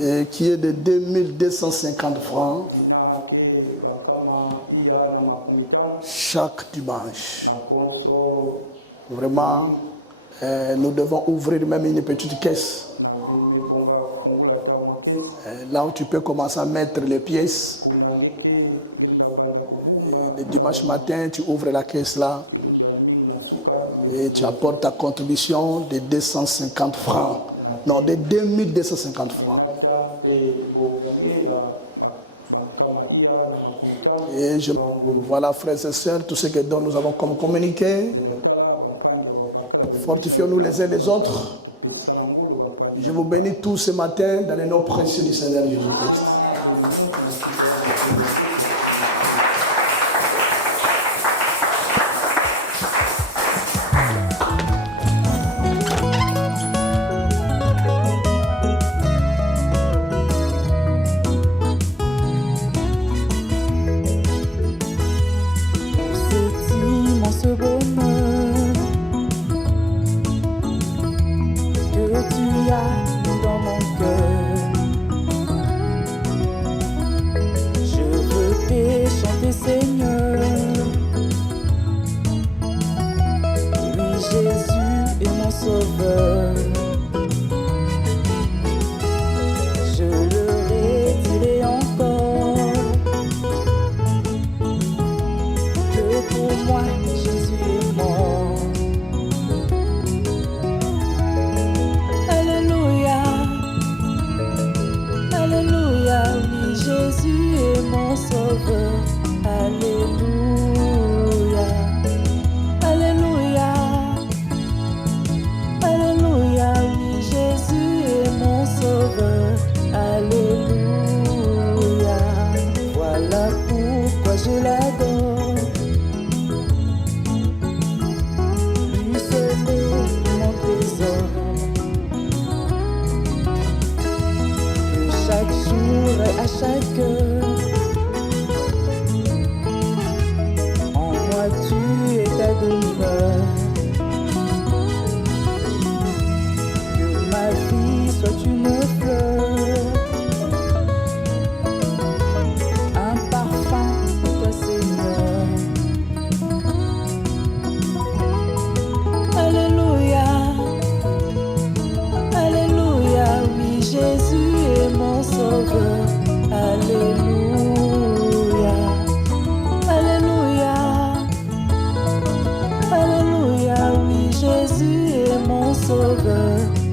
Et qui est de 2250 francs chaque dimanche. Vraiment, nous devons ouvrir même une petite caisse. Là où tu peux commencer à mettre les pièces. Et le dimanche matin, tu ouvres la caisse là. Et tu apportes ta contribution de 250 francs. Non, de 2250 francs. Et voilà, frères et sœurs, tout ce que nous avons comme communiqué. Fortifions-nous les uns les autres. Je vous bénis tous ce matin dans les noms précieux du Seigneur Jésus-Christ.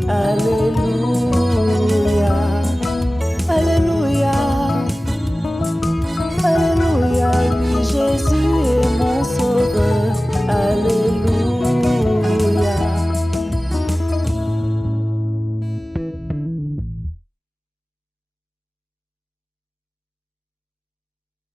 Alléluia,